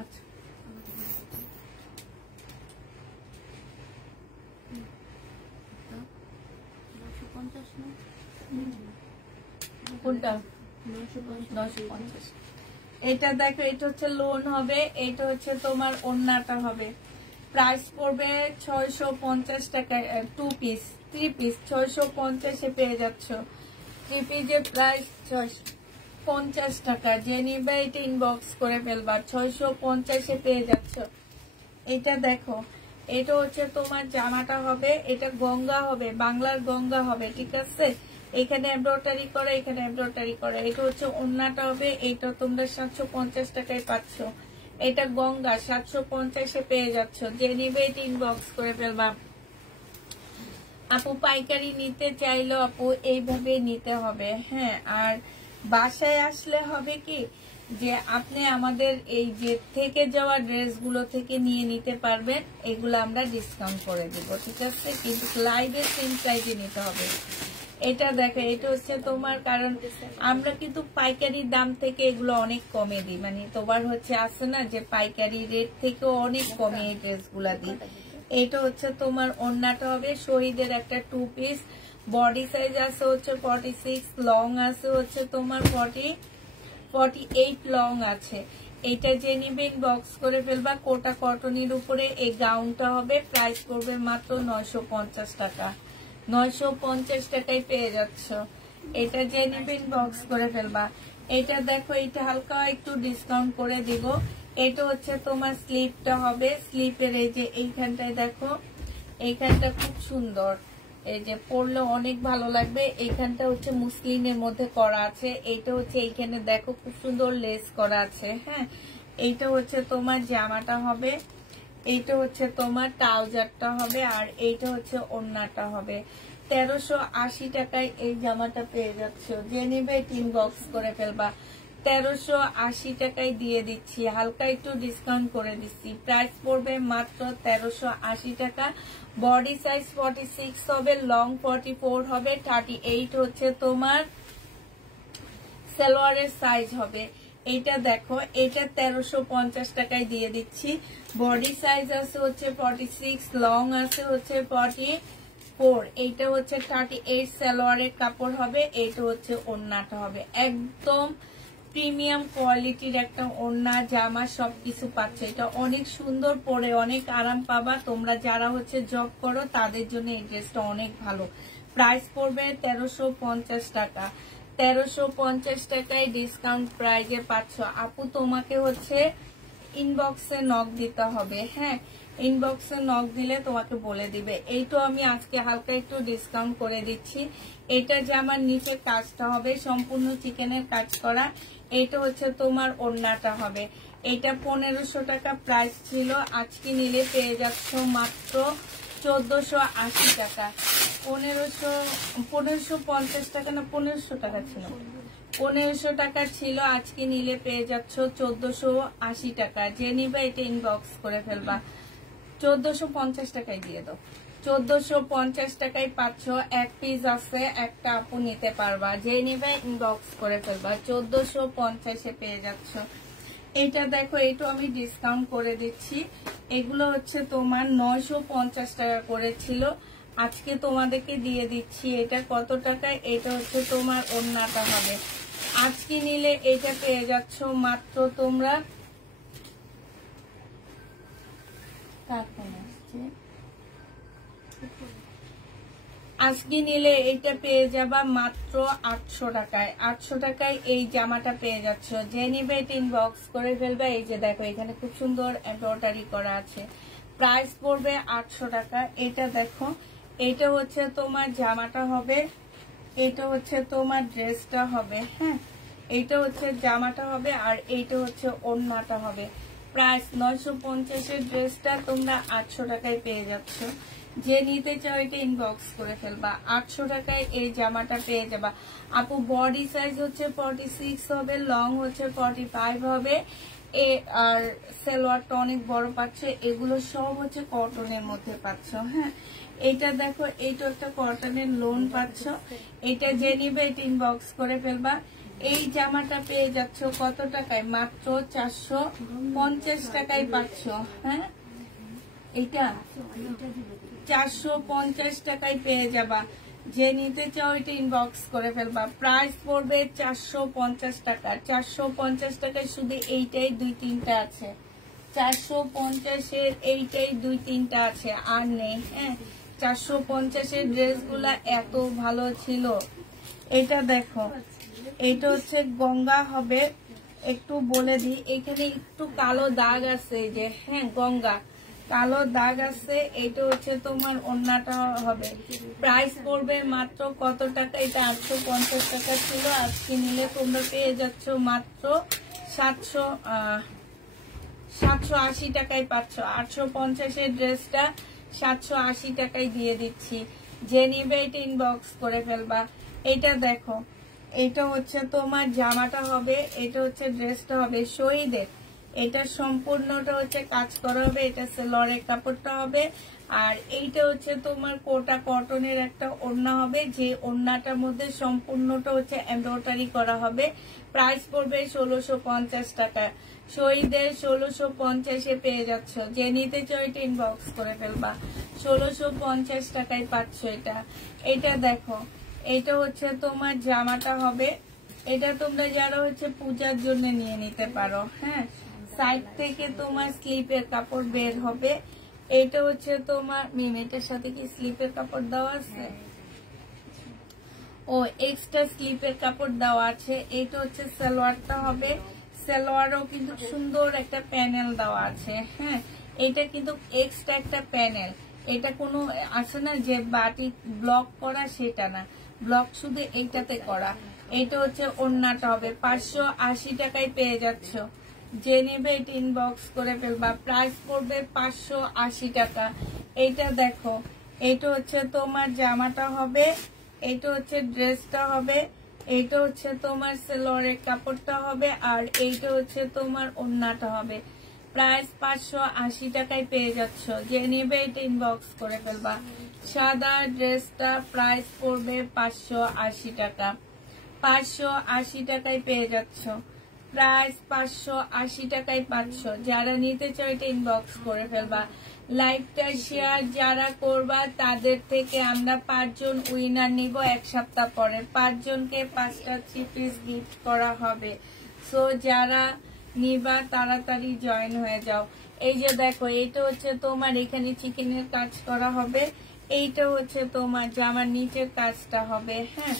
আচ্ছা, কোনটা 950? এটা দেখো, এটা হচ্ছে লোন হবে, এটা হচ্ছে তোমার ওন্নাটা হবে। প্রাইস পড়বে 650 টাকা। 2 পিস 3 পিস 650 পেয়ে যাচ্ছ। 3 পিসের প্রাইস 650 টাকা। যে নিবে এটা ইনবক্স করে ফেলবা, 650 পেয়ে যাচ্ছ। এটা দেখো, এটা হচ্ছে তোমার জামাটা হবে, এটা গঙ্গা হবে, বাংলার গঙ্গা হবে, ঠিক আছে। এখানে এমব্রয়ডারি করে, এখানে এমব্রয়ডারি করে। এটা হচ্ছে ওন্নাটা হবে, এটা তোমরা 750 টাকায় পাচ্ছ। এটা গঙ্গা 750 পেয়ে যাচ্ছ। যে নিবে এটা ইনবক্স করে ফেলবা। আপু পাইকারি নিতে চাইলেও আপু এইভাবে নিতে হবে, হ্যাঁ। আর বাসায় আসলে হবে কি যে আপনি আমাদের এই যে থেকে যাওয়া ড্রেসগুলো থেকে নিয়ে নিতে পারবেন, এগুলো আমরা ডিসকাউন্ট করে দিব, ঠিক আছে। কিন্তু লাইভে সেম প্রাইসে নিতে হবে। এটা দেখো, এটা হচ্ছে তোমার, কারণ আমরা কিন্তু পাইকারি দাম থেকে এগুলো অনেক কমে দিই, মানে তোমার হচ্ছে আছে না যে পাইকারি রেট থেকেও অনেক কমে এই ড্রেসগুলা দিই। এটা হচ্ছে তোমার ওন্নাটা হবে, শহীদের একটা 2 পিস। বডি সাইজ আছে হচ্ছে 46, লং আছে হচ্ছে তোমার 48 লং আছে। এটা যে নিবে ইনবক্স করে ফেলবা। কোটা কটনের উপরে এই গাউনটা হবে, প্রাইস পড়বে মাত্র 950 টাকা। 950 টাকায় পেয়ে যাচ্ছ। এটা যে নিবে ইনবক্স করে ফেলবা। এটা দেখো, এটা হালকা একটু ডিসকাউন্ট করে দিব। এটা হচ্ছে তোমার স্লিপটা হবে, স্লিপের এই যে এইখানটায় দেখো, এইখানটা খুব সুন্দর, এই যে পরলে অনেক ভালো লাগবে। এইখানটা হচ্ছে মুসলিমের মধ্যে করা আছে। এইটা হচ্ছে এইখানে দেখো খুব সুন্দর লেস করা আছে, হ্যাঁ। এইটা হচ্ছে তোমার জামাটা হবে, এইটা হচ্ছে তোমার ট্রাউজারটা হবে, আর এইটা হচ্ছে ওড়নাটা হবে। 1380 টাকায় এই জামাটা পেয়ে যাচ্ছ। যে নিবে ইনবক্স করে ফেলবা। 1380 টাকায় দিয়ে দিচ্ছি, হালকা একটু ডিসকাউন্ট করে দিচ্ছি। প্রাইস পড়বে মাত্র 1380 টাকা। বডি সাইজ 46 হবে, লং 44 হবে, 38 হচ্ছে তোমার সালোয়ারের সাইজ হবে। এইটা দেখো, এটা 1350 টাকায় দিয়ে দিচ্ছি। বডি সাইজ আছে হচ্ছে 46, লং আছে হচ্ছে 44। এইটা হচ্ছে 38 সালোয়ারের কাপড় হবে। এইটা হচ্ছে ওড়নাটা হবে, একদম প্রিমিয়াম কোয়ালিটির একটা ওড়না জামা সবকিছু পাচ্ছে। এটা অনেক সুন্দর, পরে অনেক আরাম পাবা। তোমরা যারা হচ্ছে জব করো তাদের জন্য এই ড্রেসটা অনেক ভালো। প্রাইস পড়বে 1350 টাকা। 1350 টাকায় ডিসকাউন্ট প্রাইজে পাচ্ছ। আপু তোমাকে হচ্ছে ইনবক্সে নক দিতে হবে, হ্যাঁ। ইনবক্সে নক দিলে তোমাকে বলে দিবে। এইটা আমি আজকে হালকা একটু ডিসকাউন্ট করে দিচ্ছি। এটা যে আমার নিচে কাজটা হবে সম্পূর্ণ চিকেনের কাজ করা। এটা হচ্ছে তোমার ওড়নাটা হবে। এটা 1500 টাকা প্রাইস ছিল, আজকে নিলে পেয়ে যাচ্ছ মাত্র 1480 টাকা। 1550 টাকা না 1500 টাকা ছিল, 1500 টাকা ছিল, আজকে নিলে পেয়ে যাচ্ছ 1480 টাকা। যে নিবে এটা ইনবক্স করে ফেলবা। 1450 টাকায় দিয়ে দাও। 1450 টাকায় পাচ্ছ। এক পিস আছে, একটা আপু নিতে পারবা। যে নিবে ইনবক্স করে ফেলবা। 1450 পেয়ে যাচ্ছ। এটা দেখো, এইটা আমি ডিসকাউন্ট করে দিচ্ছি। এগুলো হচ্ছে তোমার 950 টাকা করেছিল, আজকে তোমাদেরকে দিয়ে দিচ্ছি। এটা কত টাকায়? এটা হচ্ছে তোমার ওড়নাটা হবে। আজকে নিলে এটা পেয়ে যাচ্ছ মাত্র তোমরা আজকে নিলে এটা পেয়ে যাবা মাত্র 800 টাকায়। 800 টাকায় এই জামাটা পেয়ে যাচ্ছ। যে নিবে এটা ইনবক্স করে ফেলবে। এই যে দেখো, এখানে খুব সুন্দর এমব্রয়ডারি করা আছে। প্রাইস পড়বে 800 টাকা। এটা দেখো, এটা হচ্ছে তোমার জামাটা হবে, এটা হচ্ছে তোমার ড্রেসটা হবে, হ্যাঁ। এইটা হচ্ছে জামাটা হবে, আর এইটা হচ্ছে ওড়নাটা হবে। প্রাইস 950 ড্রেসটা তোমরা 800 টাকায় পেয়ে যাচ্ছ। যে নিতে চাও এটা ইনবক্স করে ফেলবা। 800 টাকায় এই জামাটা পেয়ে যাবা। আপু বডি সাইজ হচ্ছে 46 হবে, লং হচ্ছে 45 হবে, আর সালোয়ারটা অনেক বড় পাচ্ছ। এগুলো সব হচ্ছে কটনের মধ্যে পাচ্ছ, হ্যাঁ। এইটা দেখো, এইটা একটা কটনের লোন পাচ্ছ। এটা যে নিবে এটা ইনবক্স করে ফেলবা। এই জামাটা পেয়ে যাচ্ছ কত টাকায়? মাত্র 450 টাকায় পাচ্ছ, হ্যাঁ। এটা 450 টাকায় পেয়ে যাবা। যে নিতে চাও এটা ইনবক্স করে ফেলবা। প্রাইস পড়বে 450 টাকা। 450 টাকায় শুধু এইটাই 2-3টা আছে। 450-এর এইটাই 2-3টা আছে, আর নেই। হ্যাঁ, 450-এর ড্রেসগুলা এত ভালো ছিল। এটা দেখো, এটা হচ্ছে গঙ্গা হবে। একটু বলে দিই, এখানে একটু কালো দাগ আছে, এই যে হ্যাঁ গঙ্গা কালো দাগ আছে। এটা হচ্ছে তোমার ওড়নাটা হবে। প্রাইস পড়বে মাত্র কত টাকা? এটা 850 টাকা ছিল, আজকে নিলে তোমরা পেয়ে যাচ্ছ মাত্র 780 টাকায় পাচ্ছ। 850-এর ড্রেসটা 780 টাকায় দিয়ে দিচ্ছি। যে নিবে এটা ইনবক্স করে ফেলবা। এটা দেখো, এটা হচ্ছে তোমার জামাটা হবে, এটা হচ্ছে ড্রেসটা হবে শহীদের। এটা সম্পূর্ণটা হচ্ছে কাজ করা হবে, এটা সেলরের কাপড়টা হবে। আর এইটা হচ্ছে তোমার কোটা কটনের একটা ওড়না হবে, যে ওড়নাটার মধ্যে সম্পূর্ণটা হচ্ছে এমব্রয়ডারি করা হবে। প্রাইস পড়বে 1650 টাকা। শহীদের 1650-এ পেয়ে যাচ্ছ। যে নিতে চাও এটা ইনবক্স করে ফেলবা। 1650 টাকায় পাচ্ছ এটা। এটা দেখো, এটা হচ্ছে তোমার জামাটা হবে। এটা তোমরা যারা হচ্ছে পূজার জন্য নিয়ে নিতে পারো। হ্যাঁ, সাইড থেকে তোমার স্লিপের কাপড় বের হবে। এটা হচ্ছে তোমার মিমেটার সাথে কি স্লিপের কাপড় দেওয়া আছে? ও, এক্সট্রা স্লিপের কাপড় দেওয়া আছে। এটা হচ্ছে সালোয়ারটা হবে। সালোয়ারও কিন্তু সুন্দর একটা প্যানেল দেওয়া আছে। হ্যাঁ, এটা কিন্তু এক্সট্রা একটা প্যানেল। এটা কোনো আছে না যে বাটিক ব্লক করা, সেটা না, ব্লক শুধু এইটাতে করা। এটা হচ্ছে ওড়নাটা হবে। 580 টাকায় পেয়ে যাচ্ছ। যে নেবে এটা ইনবক্স করে ফেলবা। প্রাইস পড়বে 580 টাকা। এইটা দেখো, এটা হচ্ছে তোমার জামাটা হবে, এটা হচ্ছে ড্রেসটা হবে, এইটা হচ্ছে তোমার সেলরের কাপড়টা হবে, আর এইটা হচ্ছে তোমার ওড়নাটা হবে। প্রাইস 580 টাকায় পেয়ে যাচ্ছ। যে নেবে এটা ইনবক্স করে ফেলবা। সাদা ড্রেসটা প্রাইস পড়বে 580 টাকা। 580 টাকায় পেয়ে যাচ্ছ। প্রাইস 580 টাকায় পাচ্ছ। যারা নিতে চাও এটা ইনবক্স করে ফেলবা। লাইভটা শেয়ার যারা করবা তাদের থেকে আমরা 5 জন উইনার নিব। এক সপ্তাহ পরে 5 জনকে 5টা 3 পিস গিফট করা হবে। সো যারা নিবা তাড়াতাড়ি জয়েন হয়ে যাও। এই যে দেখো, এইটা হচ্ছে তোমার এখানে চিকেনের কাজ করা হবে। এইটা হচ্ছে তোমার জামার নিচের কাজটা হবে। হ্যাঁ,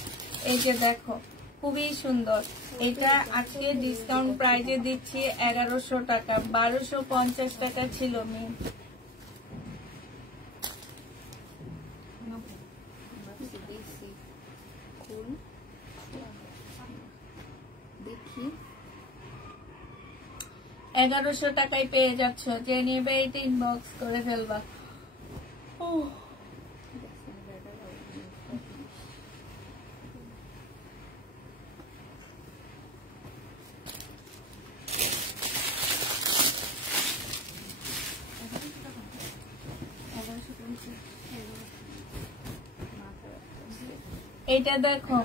এই যে দেখো, খুবই সুন্দর। এটা আজকে ডিসকাউন্ট প্রাইজে দিচ্ছি 1100 টাকা। 1250 টাকা ছিল। দেখি 1100 টাকায় পেয়ে যাচ্ছ। যে নেবে এটা ইনবক্স করে ফেলবা। এটা দেখো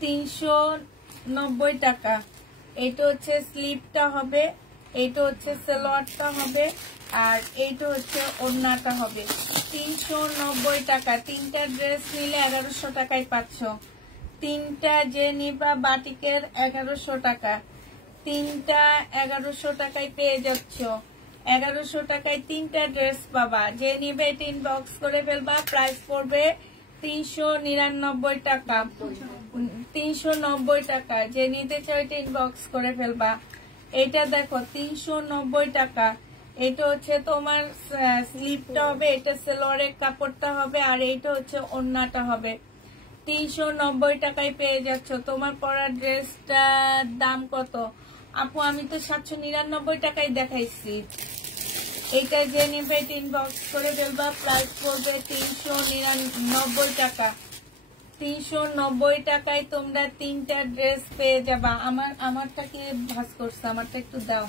390 টাকা। এটা হচ্ছে স্লিপটা হবে, এইটা হচ্ছে সালোয়ারটা হবে, আর এইটা হচ্ছে ওড়নাটা হবে। 390 টাকা। 3টা ড্রেস নিলে 1100 টাকায় পাচ্ছ। 3টা যে নিবা বাটিকের 1100 টাকা। 3টা 1100 টাকায় পেয়ে যাচ্ছ। 1100 টাকায় 3টা ড্রেস পাবা। যে নিবে এটা ইনবক্স করে ফেলবা। প্রাইস পড়বে 399 টাকা। 390 টাকা। যে নিতে চাও এটা ইনবক্স করে ফেলবা। এটা দেখো 390 টাকা। এটা হচ্ছে তোমার স্লিপটা হবে, এটা সেলোয়ারের কাপড়টা হবে, আর এইটা হচ্ছে ওড়নাটা হবে। 390 টাকায় পেয়ে যাচ্ছ। তোমার পরা ড্রেসটার দাম কত আপু? আমি তো 799 টাকায় দেখাইছি। এটা যে নেবে এটা ইনবক্স করে ফেলবা। প্রাইস পড়বে 399 টাকা। 390 টাকায় তোমরা 3টা ড্রেস পেয়ে যাবা। আমারটা কি ভাঁজ করছে? আমারটা একটু দাও।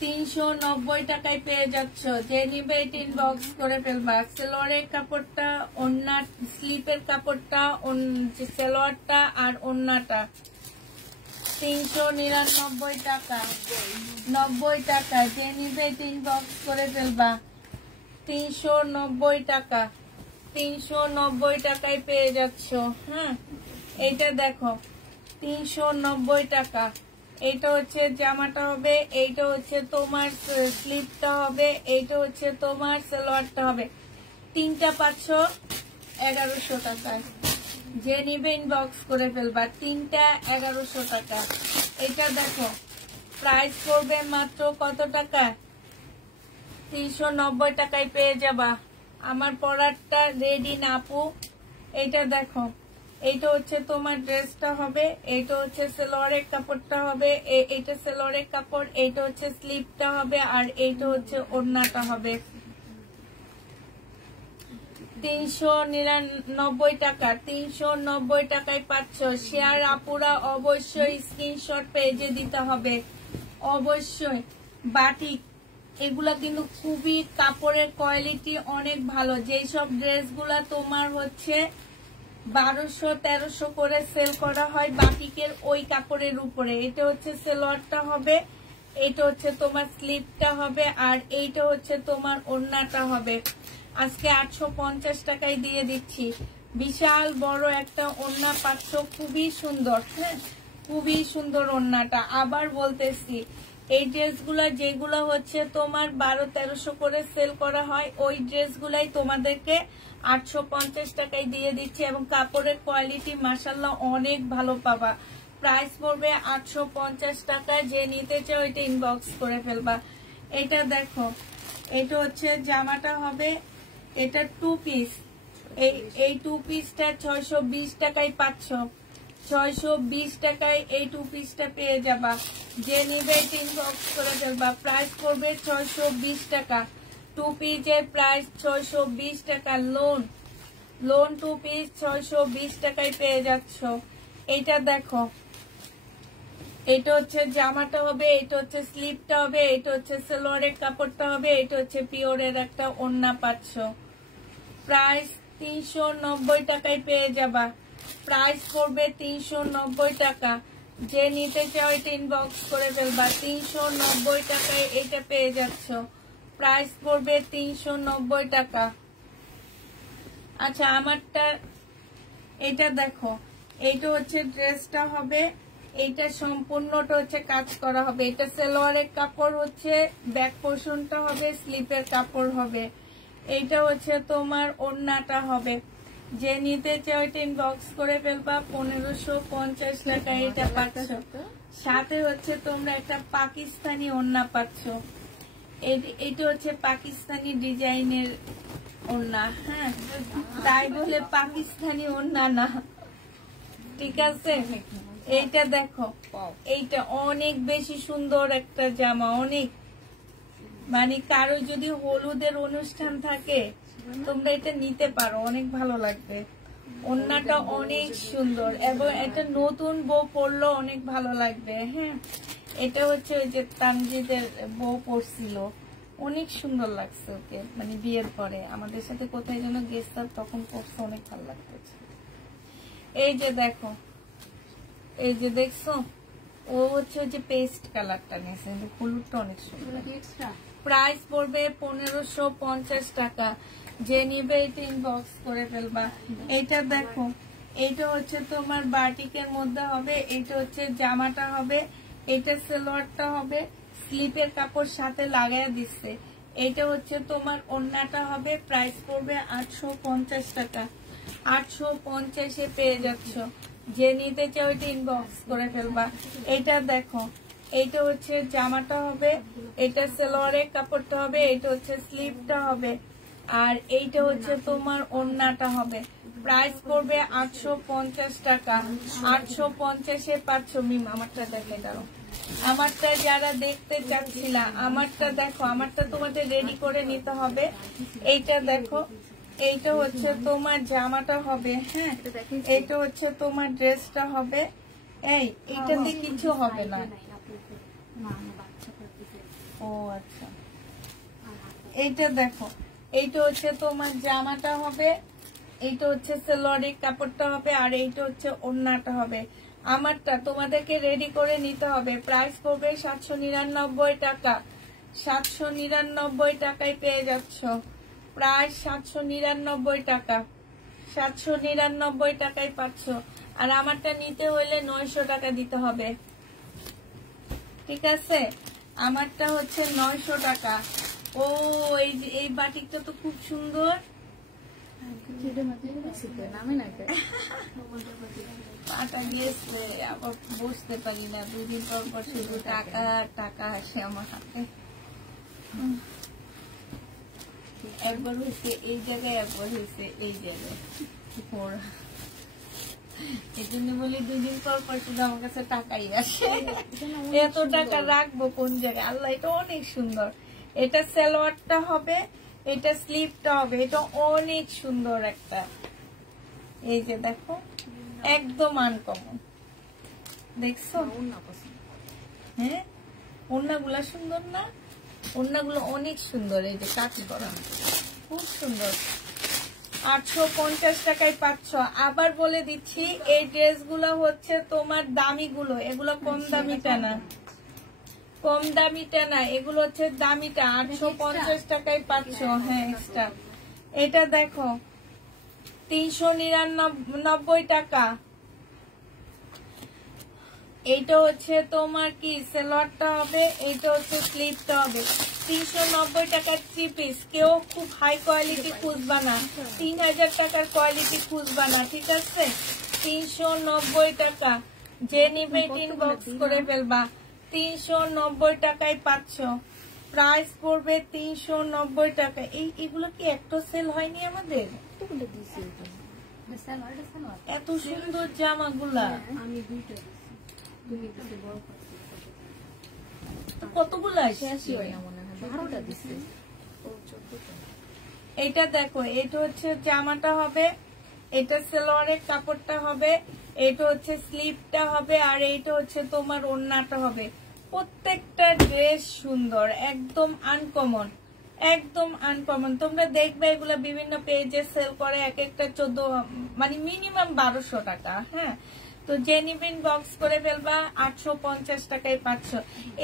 390 টাকায় পেয়ে যাচ্ছ। যে নিবে এটা ইনবক্স করে ফেলবা। সেলোয়ারের কাপড়টা, ওড়না, স্লিপের কাপড়টা, সেলোয়ারটা আর ওড়নাটা 399 টাকা। 90 টাকা। যে নিবে এটা ইনবক্স করে ফেলবা। 390 টাকা, 390 টাকায় পেয়ে যাচ্ছ। হ্যাঁ, এইটা দেখো 390 টাকা। এইটা হচ্ছে জামাটা হবে, এইটা হচ্ছে তোমার স্লিপটা হবে, এইটা হচ্ছে তোমার সালোয়ারটা হবে। তিনটা পাচ্ছ 1100 টাকায়। যে নিবে ইনবক্স করে ফেলবা, তিনটা 1100 টাকা। এটা দেখো প্রাইস পড়বে মাত্র কত টাকা? 390 টাকায় পেয়ে যাবা। আমার পরারটা রেডি না আপু? এইটা দেখো, এইটা হচ্ছে তোমার ড্রেসটা হবে, এইটা হচ্ছে সালোয়ারের কাপড়টা হবে, এইটা সালোয়ারের কাপড়, এইটা হচ্ছে স্লিপটা হবে, আর এইটা হচ্ছে ওড়নাটা হবে। 399 টাকা, 390 টাকায় পাচ্ছ। শেয়ার আপুরা অবশ্যই স্ক্রিনশট পেজে দিতে হবে, অবশ্যই। বাটিক এগুলা কিন্তু খুবই কাপড়ের কোয়ালিটি অনেক ভালো। যেই সব ড্রেসগুলা তোমার হচ্ছে 1200-1300 করে সেল করা হয় বাটিকের ওই কাপড়ের উপরে। এটা হচ্ছে সালোয়ারটা হবে, এটা হচ্ছে তোমার স্লিপটা হবে, আর এইটা হচ্ছে তোমার ওড়নাটা হবে। আজকে 850 টাকায় দিয়ে দিচ্ছি। বিশাল বড় একটা ওড়না পাচ্ছ, খুবই সুন্দর। হ্যাঁ, খুবই সুন্দর ওড়নাটা। আবার বলতেছি, এই ড্রেসগুলা যেগুলো হচ্ছে তোমার 1200-1300 করে সেল করা হয়, ওই ড্রেসগুলাই তোমাদেরকে 850 টাকায় দিয়ে দিচ্ছি, এবং কাপড়ের কোয়ালিটি মাশাআল্লাহ অনেক ভালো পাবা। প্রাইস পড়বে 850 টাকা। যে নিতে চাও এটা ইনবক্স করে ফেলবা। এটা দেখো, এটা হচ্ছে জামাটা হবে, এটা 2 পিস। এই 2 পিসটা 620 টাকায় পাচ্ছ। 620 টাকায় এই 2 পিসটা পেয়ে যাবা। যে নিবে এটা ইনবক্স করে ফেলবা। প্রাইস পড়বে 620 টাকা। 2 পিসের প্রাইস 620 টাকা। লোন 2 পিস 620 টাকায় পেয়ে যাচ্ছ। এটা দেখো, এটা হচ্ছে জামাটা হবে, এটা হচ্ছে স্লিপটা হবে, এটা হচ্ছে সালোয়ারের কাপড়টা হবে, এটা হচ্ছে পিওরের একটা ওড়না পাচ্ছ। প্রাইস 390 টাকায় পেয়ে যাবা। প্রাইস পড়বে 390 টাকা। যে নিতে চাও এটা ইনবক্স করে ফেলবা। 390 টাকায় এটা পেয়ে যাচ্ছ। প্রাইস পড়বে 390 টাকা। আচ্ছা, আমারটা এটা দেখো, এইটা হচ্ছে ড্রেসটা হবে, এইটা সম্পূর্ণটা হচ্ছে কাজ করা হবে। এটা সালোয়ারের কাপড় হচ্ছে, ব্যাক পোর্শনটা হবে, স্লিপের কাপড় হবে। এইটা হচ্ছে তোমার ওড়নাটা হবে। যে নিতে চাও এটা ইনবক্স করে ফেলবা। 1550 টাকা এটা পাচ্ছ। সাথে হচ্ছে তোমরা একটা পাকিস্তানি ওড়না পাচ্ছ। এটা হচ্ছে পাকিস্তানি ডিজাইনের ওড়না। হ্যাঁ, তাই বলে পাকিস্তানি ওড়না না, ঠিক আছে? এইটা দেখো, এইটা অনেক বেশি সুন্দর একটা জামা, অনেক, মানে কারো যদি হলুদের অনুষ্ঠান থাকে তোমরা এটা নিতে পারো, অনেক ভালো লাগবে। ওড়নাটা অনেক সুন্দর, এবং এটা নতুন বউ পরলেও অনেক ভালো লাগবে। হ্যাঁ, এটা হচ্ছে ওই যে তানজিদের বউ পরছিল, অনেক সুন্দর লাগছে ওকে, মানে বিয়ের পরে আমাদের সাথে কোথায় যেন গেছে, তখন পরছে, অনেক ভালো লাগতেছে। এই যে দেখো, এই যে দেখছো, ও হচ্ছে যে পেস্ট কালারটা নিয়েছে, কিন্তু হলুদটা অনেক সুন্দর। প্রাইস পড়বে 1550 টাকা। যে নিবে এটা ইনবক্স করে ফেলবা। এটা দেখো, এইটা হচ্ছে তোমার বাটিকের মধ্যে হবে, এটা হচ্ছে জামাটা হবে, এটা সালোয়ারটা হবে, স্লিপের কাপড় সাথে লাগাইয়া দিচ্ছে। এইটা হচ্ছে তোমার ওড়নাটা হবে। প্রাইস পড়বে 850 টাকা। 850-এ পেয়ে যাচ্ছ। যে নিতে চাও এটা ইনবক্স করে ফেলবা। এটা দেখো, এইটা হচ্ছে জামাটা হবে, এটা সালোয়ারের কাপড়টা হবে, এটা হচ্ছে স্লিভটা হবে, আর এইটা হচ্ছে তোমার ওড়নাটা হবে। প্রাইস পড়বে 850 টাকা। 850-এ পাচ্ছ। মিম আমারটা দেখে দাও, আমারটা যারা দেখতে চাচ্ছিলা, আমারটা দেখো, আমারটা তোমাদের রেডি করে নিতে হবে। এইটা দেখো, এইটা হচ্ছে তোমার জামাটা হবে। হ্যাঁ, এইটা হচ্ছে তোমার ড্রেসটা হবে। এইটাতে কিছু হবে না। ও আচ্ছা, এইটা দেখো, এইটা হচ্ছে তোমার জামাটা হবে, এইটা হচ্ছে সালোয়ারের কাপড়টা হবে, আর এইটা হচ্ছে ওড়নাটা হবে। আমারটা তোমাদেরকে রেডি করে নিতে হবে। প্রাইস পড়বে 799 টাকা। 799 টাকায় পেয়ে যাচ্ছ। প্রায় 799 টাকা, 799 টাকায় পাচ্ছ। আর আমারটা নিতে হইলে 900 টাকা দিতে হবে, ঠিক আছে? আমারটা হচ্ছে 900 টাকা। ও এই বাটিকটা তো খুব সুন্দর, পাটা গিয়েছে, আবার বসতে পারি না, দুদিন পর পর শুধু টাকা টাকা আসে আমার হাতে। একবার হয়েছে এই জায়গায়, একবার হয়েছে এই জায়গায়, এই জন্য বলি দুদিন পর পর শুধু আমার কাছে টাকাই আসে। এত টাকা রাখবো কোন জায়গায়? আল্লাহ, এটা অনেক সুন্দর। এটা সালোয়ারটা হবে, এটা স্লিভটা হবে, এটা অনেক সুন্দর একটা। এই যে দেখো, একদম আনকমন, দেখছো? হ্যাঁ, ওড়নাগুলা সুন্দর না? ওড়নাগুলো অনেক সুন্দর, এই যে কাজ করা, খুব সুন্দর। 850 টাকায় পাচ্ছ। আবার বলে দিচ্ছি, এই ড্রেসগুলো হচ্ছে তোমার দামিগুলো, এগুলো কম দামিটা না, কম দামিটা না, এগুলো হচ্ছে দামিটা। 850 টাকায় পাচ্ছ। হ্যাঁ, এক্সট্রা। এটা দেখো 399 টাকা। এইটা হচ্ছে তোমার কি সালোয়ারটা হবে, এইটা হচ্ছে স্লিভটা হবে। 390 টাকার 3 পিস। কেউ খুব হাই কোয়ালিটি খুঁজবা না, 3000 টাকার কোয়ালিটি খুঁজবা না, ঠিক আছে? 390 টাকা। যে নিবে ইনবক্স করে ফেলবা। 390 টাকায় পাচ্ছ। প্রাইস পড়বে 390 টাকা। এগুলো কি একটা সেল হয়নি আমাদের? এত সুন্দর জামাগুলা আমি দুইটা কতগুলো? এটা দেখো, এটা হচ্ছে জামাটা হবে, এটা সালোয়ারের কাপড়টা হবে, এটা হচ্ছে স্লিভটা হবে, আর এইটা হচ্ছে তোমার ওড়নাটা হবে। প্রত্যেকটা ড্রেস সুন্দর, একদম আনকমন, একদম আনকমন। তোমরা দেখবে এগুলা বিভিন্ন পেজে সেল করে, এক একটা 14 মানে মিনিমাম 1200 টাকা। হ্যাঁ, তো যে নিবেন বক্স করে ফেলবা। 850 টাকায় পাচ্ছ।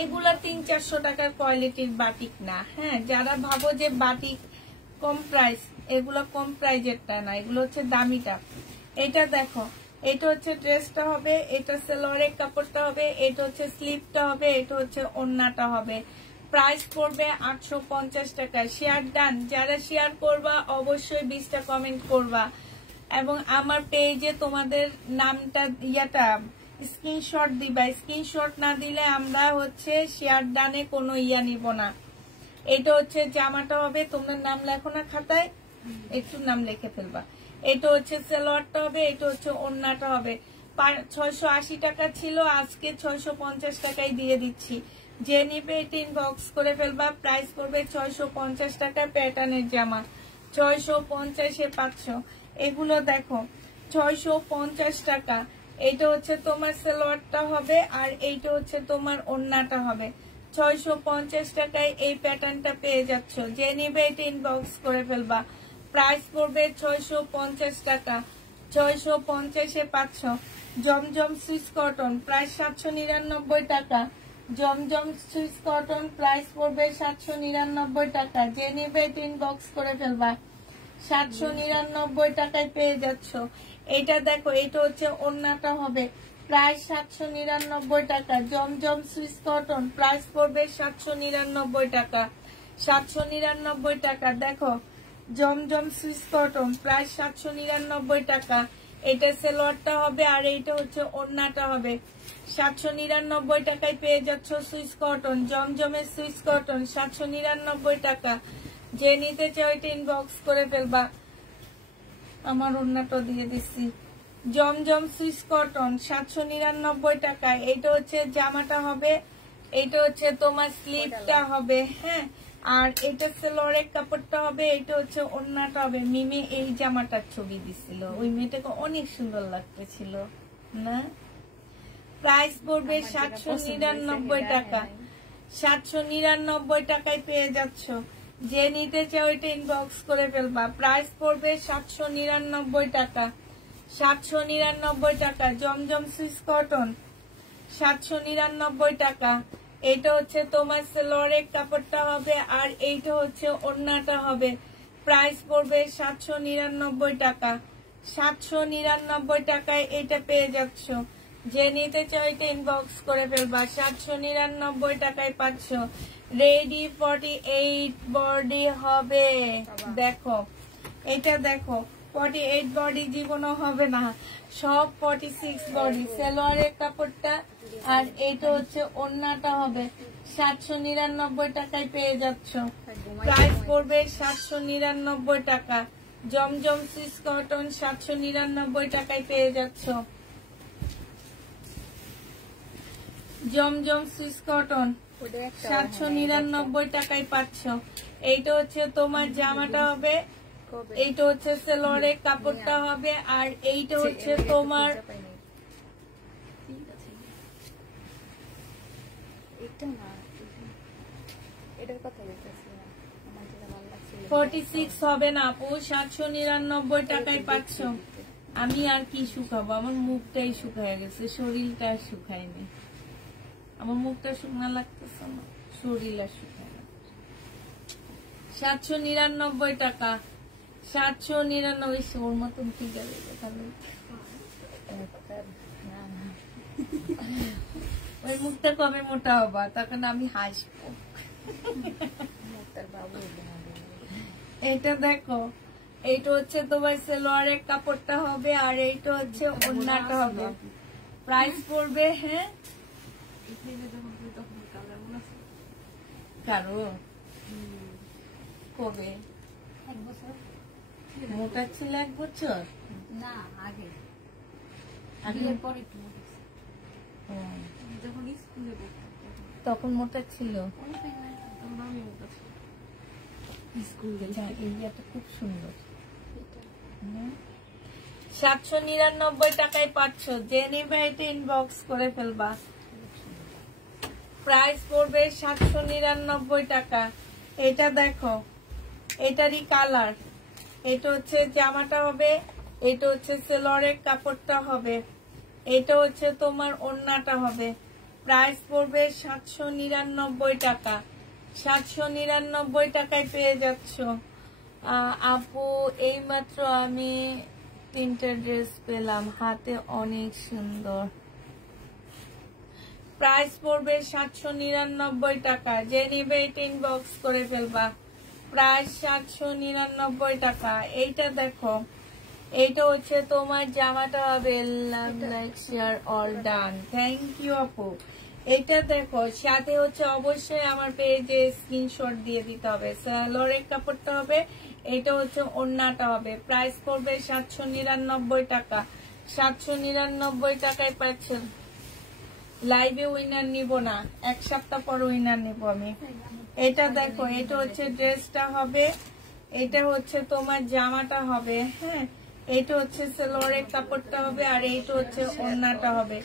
এগুলা 300-400 টাকার কোয়ালিটির বাটিক না। হ্যাঁ, যারা ভাবো যে বাটিক কম প্রাইস, এগুলো কম প্রাইজেরটা না, এগুলো হচ্ছে দামিটা। এটা দেখো, এটা হচ্ছে ড্রেসটা হবে, এটা সালোয়ারের কাপড়টা হবে, এটা হচ্ছে স্লিভটা হবে, এটা হচ্ছে ওড়নাটা হবে। প্রাইস পড়বে 850 টাকা। Share done. যারা শেয়ার করবা অবশ্যই 20টা কমেন্ট করবা, এবং আমার পেজে তোমাদের নামটা স্ক্রিনশট দিবা। স্ক্রিনশট না দিলে আমরা হচ্ছে শেয়ার ডানে কোনো নিব না। এটা হচ্ছে জামাটা হবে, তোমরা নাম লেখো না খাতায়, একটু নাম লিখে ফেলবা। এটা হচ্ছে সালোয়ারটা হবে, এটা হচ্ছে ওড়নাটা হবে। 680 টাকা ছিল, আজকে 650 টাকায় দিয়ে দিচ্ছি। যে নিবে এটা ইনবক্স করে ফেলবা। প্রাইস পড়বে 650 টাকা। প্যাটার্নের জামা 650-এ পাচ্ছ। এগুলো দেখো 650 টাকা। এইটা হচ্ছে তোমার সালোয়ারটা হবে, আর এইটা হচ্ছে তোমার ওড়নাটা হবে। 650 টাকায় এই প্যাটার্নটা পেয়ে যাচ্ছ। যে নিবে এটা ইনবক্স করে ফেলবা। প্রাইস পড়বে 650 টাকা। 650-এ পাচ্ছ। জমজম সুইস কটন, প্রাইস 799 টাকা। জমজম সুইস কটন প্রাইস পড়বে 799 টাকা। যে নিবে এটা ইনবক্স করে ফেলবা। 799 টাকায় পেয়ে যাচ্ছ। এটা দেখো, এটা হচ্ছে ওড়নাটা হবে, প্রায় 799 টাকা। জমজম সুইস কটন প্রাইস পড়বে 799 টাকা। 799 টাকা। দেখো, জমজম সুইস কটন প্রায় 799 টাকা। এটা সালোয়ারটা হবে, আর এইটা হচ্ছে ওড়নাটা হবে। 799 টাকায় পেয়ে যাচ্ছ সুইস কটন। জমজমের সুইস কটন 799 টাকা। যে নিতে চাও এটা ইনবক্স করে ফেলবা। আমার ওড়নাটা দিয়ে দিচ্ছি। জমজম সুইস কটন 799 টাকা। এটা হচ্ছে জামাটা হবে, এটা হচ্ছে তোমার স্লিভটা হবে। হ্যাঁ, আর এটা সালোয়ারের কাপড়টা হবে, এটা হচ্ছে ওড়নাটা হবে। মিমি এই জামাটার ছবি দিছিল, ওই মেয়েটাকে অনেক সুন্দর লাগতেছিল না? প্রাইস পড়বে 799 টাকা। 799 টাকায় পেয়ে যাচ্ছ। যে নিতে চাও এটা ইনবক্স করে ফেলবা। প্রাইস পড়বে 799 টাকা। 799 টাকা। জমজম সুইস কটন 799 টাকা। এটা হচ্ছে তোমার সালোয়ারের কাপড়টা হবে, আর এইটা হচ্ছে ওড়নাটা হবে। প্রাইস পড়বে 799 টাকা। 799 টাকায় এটা পেয়ে যাচ্ছ। যে নিতে চাও এটা ইনবক্স করে ফেলবা। 799 টাকায় পাচ্ছ। রেডি 48 বডি হবে। দেখো এটা দেখো 48 বডি জীবনও হবে না, সব 46 বডি। সালোয়ারের কাপড়টা আর এইটা হচ্ছে ওড়নাটা হবে। 799 টাকায় পেয়ে যাচ্ছ। প্রাইস পড়বে 799 টাকা। জমজম সুইস কটন 799 টাকায় পেয়ে যাচ্ছ। জমজম সুইস কটন 799 টাকায় পাচ্ছ। এইটা হচ্ছে তোমার জামাটা হবে, এইটা হচ্ছে সালোয়ারের কাপড়টা হবে, আর এইটা হচ্ছে তোমার 46 হবে না আপু, 799 টাকায় পাচ্ছ। আমি আর কি শুকাবো, আমার মুখটাই শুকায় গেছে, শরীরটা আর শুকায়নি। আমার মুখটা শুকনা লাগতেছে না, শরীর আর শুকায় না। 799 টাকা। 799 ওর মতন ঠিক আছে। ওই মুখটা কবে মোটা হবা, তখন আমি হাসবো। এটা দেখো, এইটা হচ্ছে তোমার সালোয়ারের কাপড়টা হবে, আর এইটা হচ্ছে ওড়নাটা হবে। প্রাইস পড়বে, হ্যাঁ কারো কবে মোটা ছিল 1 বছর না আগে পরে একটু যখন স্কুলে তখন মোটা ছিল। খুব সুন্দর। 799 টাকায় পাচ্ছ। যে নেবে এটা ইনবক্স করে ফেলবা। প্রাইস পড়বে 799 টাকা। এটা দেখো, এটারই কালার। এটা হচ্ছে জামাটা হবে, এটা হচ্ছে সালোয়ারের কাপড়টা হবে, এটা হচ্ছে তোমার ওড়নাটা হবে। প্রাইস পড়বে 799 টাকা। 799 টাকায় পেয়ে যাচ্ছ। আপু এইমাত্র আমি 3টা ড্রেস পেলাম, হাতে অনেক সুন্দর। প্রাইস পড়বে 799 টাকা। যে নিবে এটা ইনবক্স করে ফেলবা। প্রাইস 799 টাকা। এইটা দেখো, এইটা হচ্ছে তোমার জামাটা হবে। Love like share all done, thank you আপু। এটা দেখো, সাথে হচ্ছে অবশ্যই আমার পেজে স্ক্রিনশট দিয়ে দিতে হবে। সালোয়ারের কাপড়টা হবে, এটা হচ্ছে ওড়নাটা হবে। প্রাইস পড়বে 799 টাকা। 799 টাকায় পাচ্ছেন। লাইভে উইনার নিব না, 1 সপ্তাহ পর উইনার নিব আমি। এটা দেখো, এটা হচ্ছে ড্রেসটা হবে, এটা হচ্ছে তোমার জামাটা হবে, হ্যাঁ এটা হচ্ছে সালোয়ারের কাপড়টা হবে, আর এইটা হচ্ছে ওড়নাটা হবে।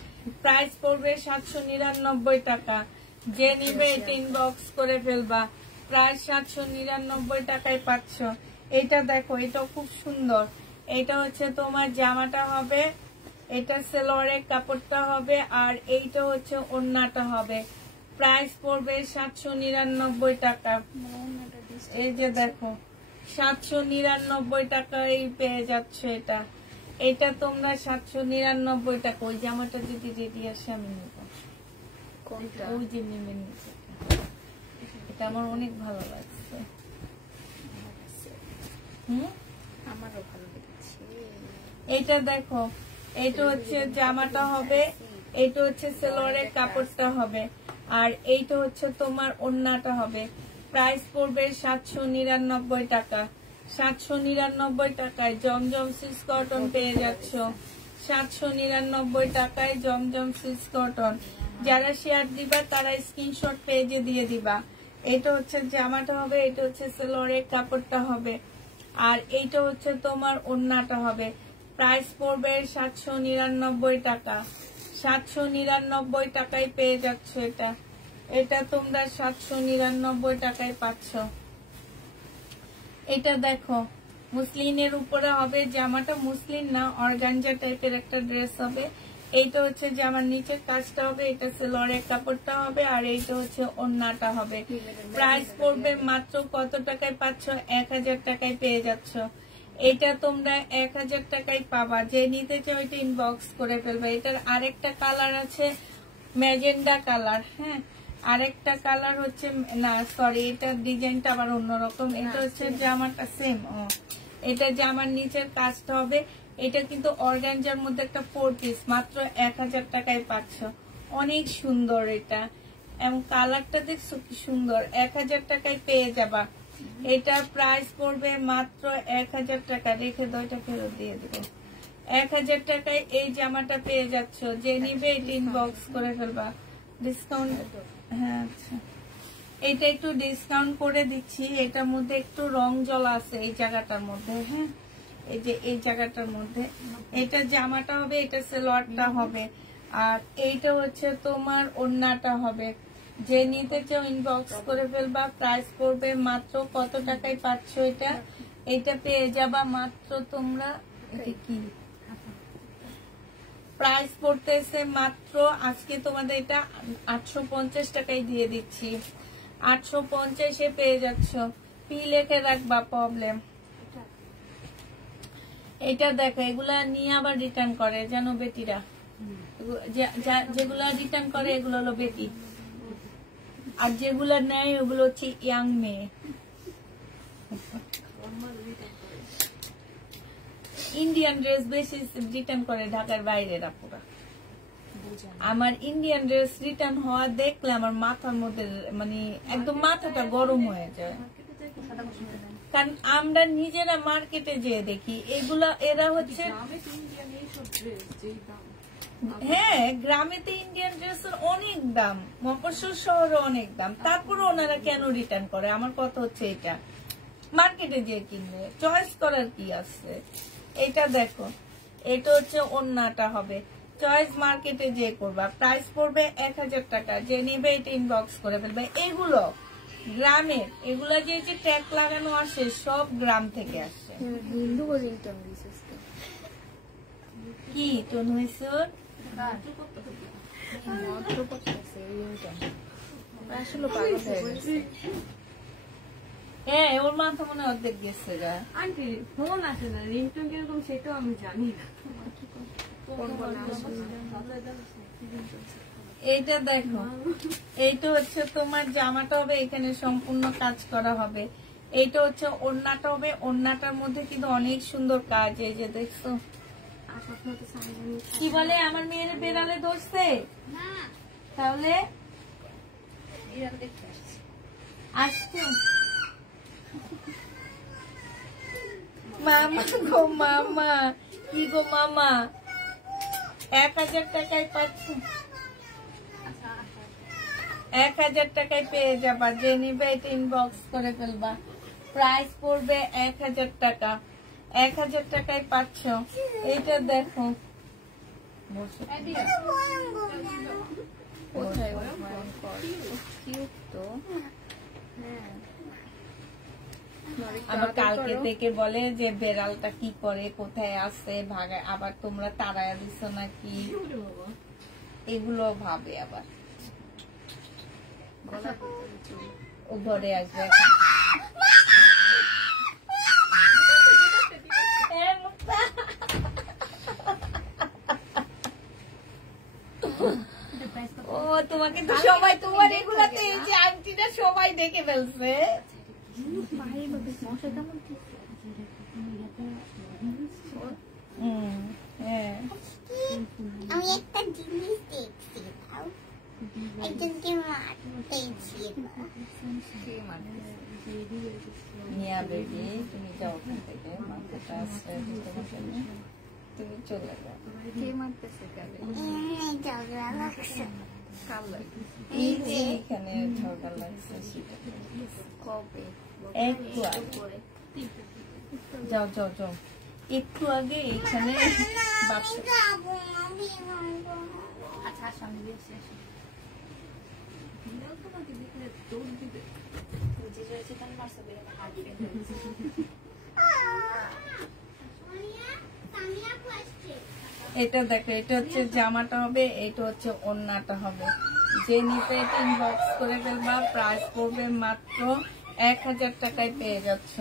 প্রাইস পড়বে 799 টাকা। যে নিবে এটা ইনবক্স করে ফেলবা। প্রাইস 799 টাকায় পাচ্ছ। এটা দেখো, এটা খুব সুন্দর। এটা হচ্ছে তোমার জামাটা হবে, এটা সালোয়ারের কাপড়টা হবে, আর এইটা হচ্ছে ওড়নাটা হবে। প্রাইস পড়বে 799 টাকা। এই যে দেখো, 799 টাকায় পেয়ে যাচ্ছে এটা। এটা তোমরা 799 টাকা। ওই জামাটা যদি রেডি আসে আমি নেব। ওই যে নেবেন, এটা আমার অনেক ভালো লাগছে। আমারও ভালো লেগেছে। এটা দেখো, এটা হচ্ছে জামাটা হবে, এটা হচ্ছে সালোয়ারের কাপড়টা হবে, আর এইটা হচ্ছে তোমার ওড়নাটা হবে। প্রাইস পড়বে 799 টাকা। 799 টাকায় জমজম সুইস কটন পেয়ে যাচ্ছ। 799 টাকায় জমজম সুইস কটন। যারা শেয়ার দিবা তারা স্ক্রিনশট পেজে দিয়ে দিবা। এটা হচ্ছে জামাটা হবে, এটা হচ্ছে সালোয়ারের কাপড়টা হবে, আর এইটা হচ্ছে তোমার ওড়নাটা হবে। প্রাইস পড়বে 799 টাকা। 799 টাকায় পেয়ে যাচ্ছ এটা। এটা তোমরা 799 টাকায় পাচ্ছ। এটা দেখো, মুসলিনের উপরে হবে জামাটা, মুসলিন না অর্গানজা টাইপের একটা ড্রেস হবে। এইটা হচ্ছে জামার নিচের কাজটা হবে, এটা সেলোয়ারের কাপড়টা হবে, আর এইটা হচ্ছে ওড়নাটা হবে। প্রাইস পড়বে মাত্র কত টাকায় পাচ্ছ? 1000 টাকায় পেয়ে যাচ্ছ। এটা তোমরা 1000 টাকায় পাবা। যে নিতে চাও এটা ইনবক্স করে ফেলবে। এটার আরেকটা কালার আছে ম্যাজেন্ডা কালার। হ্যাঁ, আরেকটা কালার হচ্ছে, না সরি, এটার ডিজাইনটা আবার অন্যরকম। এটা হচ্ছে জামাটা সেম। এটা জামার নিচের কাজটা হবে। এটা কিন্তু অর্গানজার মধ্যে একটা 4 পিস, মাত্র 1000 টাকায় পাচ্ছ। অনেক সুন্দর এটা, এবং কালারটা দেখছো কি সুন্দর। 1000 টাকায় পেয়ে যাবা। এটার প্রাইস পড়বে মাত্র 1000 টাকা। রেখে দাও, এটা ফেরত দিয়ে দেবো। 1000 টাকায় এই জামাটা পেয়ে যাচ্ছ। যে নিবে এটা ইনবক্স করে ফেলবা। ডিসকাউন্ট, হ্যাঁ আচ্ছা, এটা একটু ডিসকাউন্ট করে দিচ্ছি। এটার মধ্যে একটু রং জ্বলা আছে এই জায়গাটার মধ্যে। হ্যাঁ, এই যে এই জায়গাটার মধ্যে এটা জামাটা হবে, এটা সেলোয়ারটা হবে, আর এইটা হচ্ছে তোমার ওড়নাটা হবে। যে নিতে চাও ইনবক্স করে ফেলবা। প্রাইস পড়বে মাত্র কত টাকায় পাচ্ছ এটা? এটা পেয়ে যাবা মাত্র তোমরা, এটা কি প্রাইস পড়তেছে মাত্র, আজকে তোমাদের এটা 850 টাকায় দিয়ে দিচ্ছি। 850-এ পেয়ে যাচ্ছ। পি লেখে রাখবা, প্রবলেম। এটা দেখো, এগুলা নিয়ে আবার রিটার্ন করে জানো বেটিরা। যেগুলা রিটার্ন করে এগুলো হলো বেটি, আর যেগুলা নেয় ওগুলো হচ্ছে ইয়াং মেয়ে। ইন্ডিয়ান ড্রেস বেশি রিটার্ন করে ঢাকার বাইরের আপুরা। আমার ইন্ডিয়ান ড্রেস রিটার্ন হওয়া দেখলে আমার মাথার মধ্যে মানে একদম মাথাটা গরম হয়ে যায়। কারণ আমরা নিজেরা মার্কেটে যেয়ে দেখি এগুলা, এরা হচ্ছে, হ্যাঁ গ্রামেতে ইন্ডিয়ান ড্রেসের অনেক দাম, মফস্বল শহরে অনেক দাম, তারপরে ওনারা কেন রিটার্ন করে? আমার কথা হচ্ছে এটা মার্কেটে যেয়ে কিনবে, চয়েস করার কি আছে? এটা দেখো, এটা হচ্ছে ওড়নাটা হবে। চয়েস মার্কেটে যে করবা। প্রাইস পড়বে 1000 টাকা। যে নেবে এটা ইনবক্স করে ফেলবে। এগুলো গ্রামের, এগুলো যে ট্যাগ লাগানো আসে সব গ্রাম থেকে আসছে। কি টোন হয়েছে? হ্যাঁ, ওর মাথা মনে অর্ধেক গেছে গা। আন্টি ফোন আছে না, রিংটোন কিরকম সেটাও আমি জানি না। এইটা দেখো, এইটা হচ্ছে তোমার জামাটা হবে, এখানে সম্পূর্ণ কাজ করা হবে। এইটা হচ্ছে ওড়নাটা হবে। ওড়নাটার মধ্যে কিন্তু অনেক সুন্দর কাজ। এই যে দেখছো, কি বলে আমার মেয়ের বেড়ালে ধরছে, তাহলে আসছে মামা গো মামা, কি গো মামা, 1000 টাকায় পাচ্ছি। 1000 টাকায় পেয়ে যাবা। যে নিবে এটা ইনবক্স করে ফেলবা। প্রাইস পড়বে 1000 টাকা। 1000 টাকায় পাচ্ছ। এইটা দেখো, আবার কালকে থেকে বলে যে বেড়ালটা কি করে, কোথায় আছে, ভাগায়, আবার তোমরা তাড়ায় দিচ্ছ নাকি, এগুলো ভাবে। আবার ও ঘরে আসবে এখন। ও তোমাকে তো সবাই, তোমার এগুলাতে এই যে আংটিটা সবাই দেখে ফেলছে। আমি একটা জিনিস দেখছিলাম, একজনকে মারতেছি। নিয়া বেবি, তুমি যাও ওখান থেকে, মাথাটা আসছে তুমি চলে যাও। কে মারতেছে? ঝগড়া লাগছে, এই যে এখানে ঝগড়া লাগছে সেটা কবে? একটু আগে। যাও যাও যাও, একটু আগে এখানে আচ্ছা সামনে দিয়ে আসি। তোমাকে দেখলে দৌড় দিবে। বুঝে যাচ্ছে তার মারছে বের হাত বের হয়েছে। এটা দেখো, এটা হচ্ছে জামাটা হবে, এটা হচ্ছে ওড়নাটা হবে। যে নিতে ইনবক্স করে ফেলবা, প্রাইস পড়বে মাত্র 1000 টাকায় পেয়ে যাচ্ছ,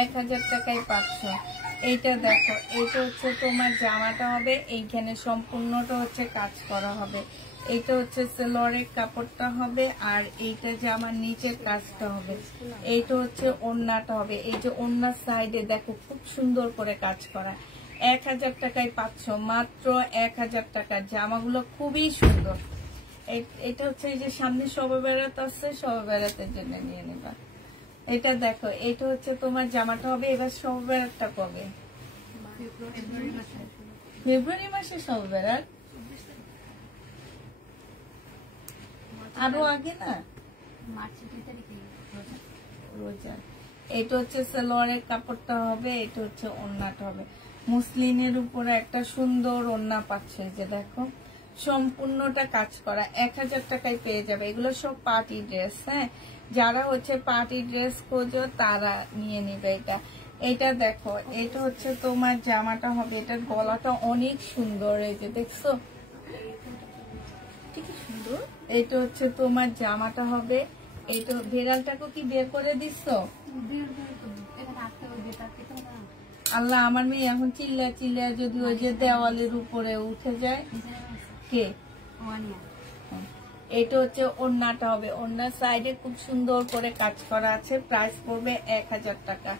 1000 টাকায় পাচ্ছ। এইটা দেখো, এইটা হচ্ছে তোমার জামাটা হবে, এইখানে সম্পূর্ণটা হচ্ছে কাজ করা হবে। এইটা হচ্ছে সেলোয়ারের কাপড়টা হবে, আর এইটা জামার নিচের কাজটা হবে। এইটা হচ্ছে ওড়নাটা হবে। এই যে ওড়নার সাইডে দেখো খুব সুন্দর করে কাজ করা। 1000 টাকায় পাচ্ছ, মাত্র 1000 টাকার জামাগুলো খুবই সুন্দর। এটা হচ্ছে এই যে সামনে শবে বেড়াতে আসছে, শবে বেড়াতের জন্য নিয়ে নেবা। এটা দেখো, এটা হচ্ছে তোমার জামাটা হবে। এবার শবে বেড়াতটা কবে? ফেব্রুয়ারি মাসে শবে বেড়াত, আরো আগে না, রোজা। এটা হচ্ছে সালোয়ারের কাপড়টা হবে, এটা হচ্ছে ওড়নাটা হবে। মুসলিনের উপরে একটা সুন্দর ওড়না পাচ্ছে, যে দেখো সম্পূর্ণটা কাজ করা। 1000 টাকায় পেয়ে যাবে। এগুলো সব পার্টি ড্রেস। হ্যাঁ, যারা হচ্ছে পার্টি ড্রেস খোঁজো তারা নিয়ে নিবে এটা। এটা দেখো, এটা হচ্ছে তোমার জামাটা হবে। এটার গলাটা অনেক সুন্দর, এই যে দেখছো ঠিক সুন্দর। এটা হচ্ছে তোমার জামাটা হবে। এইটা বেড়ালটাকে কি বের করে দিচ্ছ? আল্লাহ, আমার মেয়ে এখন চিল্লা চিল্লা যদি ওই যে দেওয়ালের উপরে উঠে যায়। কে? এটা হচ্ছে ওড়নাটা হবে। ওড়নার সাইডে খুব সুন্দর করে কাজ করা আছে। প্রাইস পড়বে 1000 টাকা।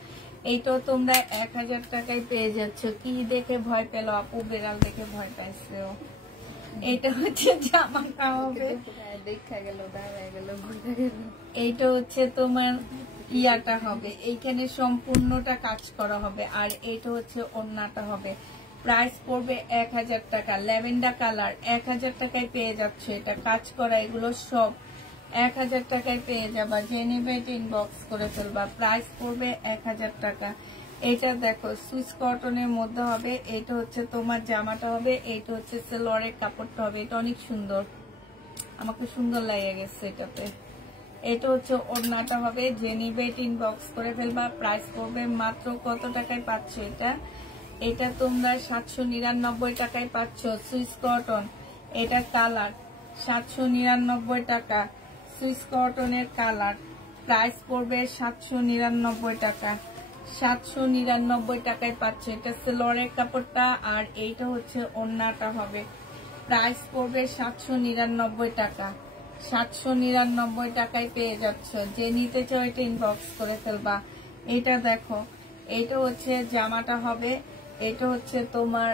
এইটাও তোমরা 1000 টাকায় পেয়ে যাচ্ছ। কি দেখে ভয় পেল আপু? বেড়াল দেখে ভয় পাইছে। এটা হচ্ছে জামাটা হবে। এইটা হচ্ছে তোমার ইয়াটা হবে, এইখানে সম্পূর্ণটা কাজ করা হবে। আর এইটা হচ্ছে ওড়নাটা হবে। প্রাইস পড়বে 1000 টাকা। ল্যাভেন্ডার কালার, 1000 টাকায় পেয়ে যাচ্ছে। এটা কাজ করা, এগুলো সব 1000 টাকায় পেয়ে যাবা। যে নেবে ইনবক্স করে ফেলবা। প্রাইস পড়বে 1000 টাকা। এটা দেখো সুইস কটনের মধ্যে হবে। এটা হচ্ছে তোমার জামাটা হবে। এটা হচ্ছে সেলোয়ারের কাপড়টা হবে। এটা অনেক সুন্দর, আমাকে সুন্দর লাগে গেছে এটাতে। এটা হচ্ছে ওড়নাটা হবে। যে নিবে ইনবক্স করে ফেলবা। প্রাইস পড়বে মাত্র কত টাকায় পাচ্ছ এটা? এটা তোমরা 799 টাকায় পাচ্ছ। সুইস কটন, এটা কালার 799 টাকা। সুইস কটনের কালার, প্রাইস পড়বে 799 টাকা। 799 টাকায় পাচ্ছে। এটা সেলোয়ারের কাপড়টা, আর এইটা হচ্ছে ওড়নাটা হবে। প্রাইস পড়বে 799 টাকা। 799 টাকায় পেয়ে যাচ্ছ। যে নিতে চাও এটা ইনবক্স করে ফেলবা। এটা দেখো, এটা হচ্ছে জামাটা হবে। এটা হচ্ছে তোমার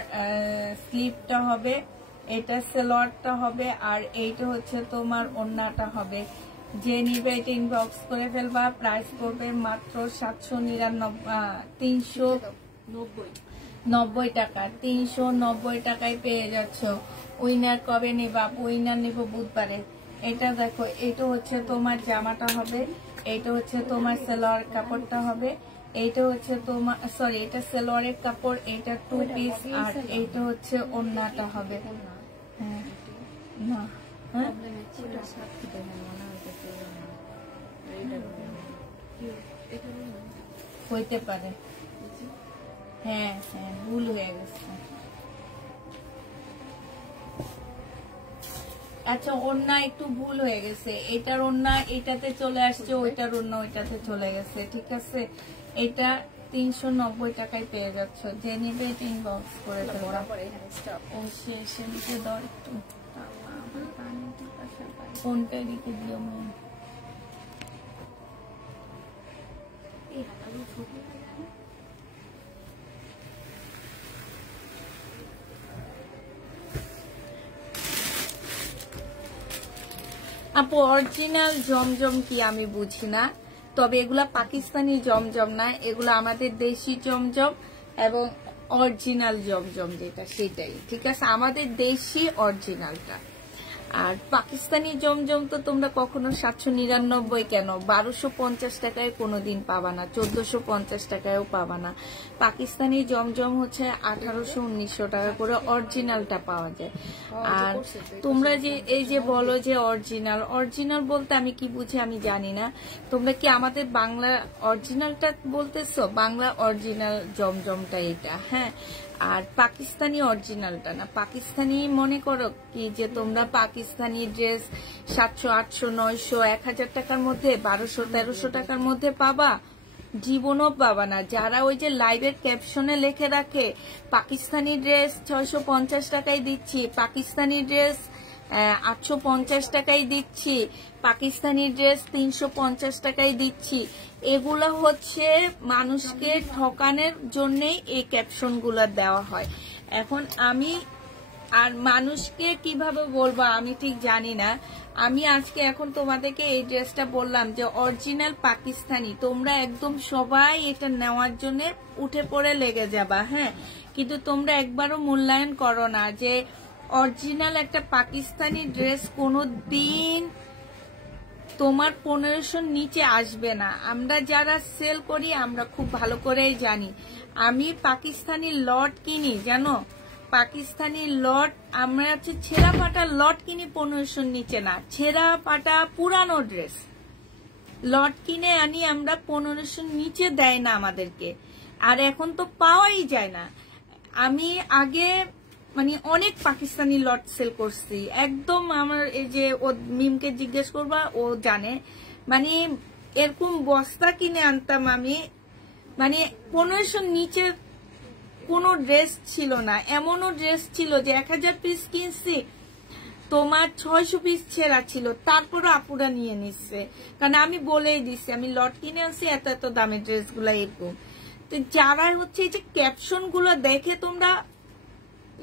স্লিপটা হবে। এটা সেলোয়ারটা হবে। আর এইটা হচ্ছে তোমার ওড়নাটা হবে। যে নিবে এটা ইনবক্স করে ফেলবা। প্রাইস পড়বে মাত্র 390 টাকা। 390 টাকায় পেয়ে যাচ্ছ। উইনার কবে নিবা? উইনার নিব বুধবারে। এটা দেখো, এটা হচ্ছে তোমার জামাটা হবে। এটা হচ্ছে তোমার সেলোয়ার কাপড়টা হবে। এইটা হচ্ছে তোমার সরি, এটা সেলোয়ারের কাপড়, এটা 2 পিস। আর এইটা হচ্ছে ওড়নাটা হবে। হ্যাঁ না, হ্যাঁ হইতে পারে। হ্যাঁ হ্যাঁ, ভুল হয়ে গেছে। আচ্ছা, ওড়না একটু ভুল হয়ে গেছে। এটার ওড়না এটাতে চলে আসছে, ওইটার ওড়না ওইটাতে চলে গেছে। ঠিক আছে, এটা 390 টাকায় পেয়ে যাচ্ছ। যে নিবে ইনবক্স করে নিতে দাও একটু। ফোনটা রেখে দিও। আপু, অরিজিনাল জমজম কি আমি বুঝি না, তবে এগুলা পাকিস্তানি জমজম না, এগুলো আমাদের দেশি জমজম এবং অরিজিনাল জমজম যেটা সেটাই। ঠিক আছে, আমাদের দেশি অরিজিনালটা। আর পাকিস্তানি জমজম তো তোমরা কখনো 799 কেন 1250 টাকায় কোনোদিন পাবা না, 1450 টাকায়ও পাবা না। পাকিস্তানি জমজম হচ্ছে 1800-1900 টাকা করে অরিজিনালটা পাওয়া যায়। আর তোমরা যে এই যে বলো যে অরিজিনাল বলতে আমি কি বুঝি আমি জানি না। তোমরা কি আমাদের বাংলা অরিজিনালটা বলতেছো? বাংলা অরিজিনাল জমজমটা এটা, হ্যাঁ। আর পাকিস্তানি অরিজিনালটা না। পাকিস্তানি মনে করো কি যে তোমরা পাকিস্তানি ড্রেস 700, 800, 900, 1000 টাকার মধ্যে, 1200, 1300 টাকার মধ্যে পাবা? জীবনও পাবা না। যারা ওই যে লাইভের ক্যাপশনে লিখে রাখে পাকিস্তানি ড্রেস 650 টাকায় দিচ্ছি, পাকিস্তানি ড্রেস 850 টাকায় দিচ্ছি, পাকিস্তানি ড্রেস 350 টাকায় দিচ্ছি, এগুলো হচ্ছে মানুষকে ঠকানোর জন্যই এই ক্যাপশনগুলো দেওয়া হয়। এখন আমি আর মানুষকে কিভাবে বলবো আমি ঠিক জানি না। আমি আজকে এখন তোমাদেরকে এই ড্রেসটা বললাম যে অরিজিনাল পাকিস্তানি, তোমরা একদম সবাই এটা নেওয়ার জন্য উঠে পড়ে লেগে যাবা, হ্যাঁ। কিন্তু তোমরা একবারও মূল্যায়ন করো না যে অরিজিনাল একটা পাকিস্তানি ড্রেস কোনো দিন তোমার 1500 নিচে আসবে না। আমরা যারা সেল করি আমরা খুব ভালো করেই জানি। আমি পাকিস্তানি লট কিনি জানো, পাকিস্তানি লট আমরা হচ্ছে ছেঁড়া পাটা লট কিনি 1500 নিচে না। ছেঁড়া পাটা পুরানো ড্রেস লট কিনে আনি আমরা 1500 নিচে দেয় না আমাদেরকে। আর এখন তো পাওয়াই যায় না। আমি আগে মানে অনেক পাকিস্তানি লট সেল করছি, একদম আমার এই যে ও মিমকে জিজ্ঞেস করবা ও জানে, মানে এরকম বস্তা কিনে আনতাম আমি, মানে 1500 নিচে কোনো ড্রেস ছিল না। এমনও ড্রেস ছিল যে 1000 পিস কিনছি তোমার 600 পিস ছেঁড়া ছিল, তারপরও আপুরা নিয়ে নিচ্ছে। কারণ আমি বলেই দিচ্ছি আমি লট কিনে আনছি এত এত দামের ড্রেসগুলো এরকম। তো যারা হচ্ছে এই যে ক্যাপশন গুলো দেখে তোমরা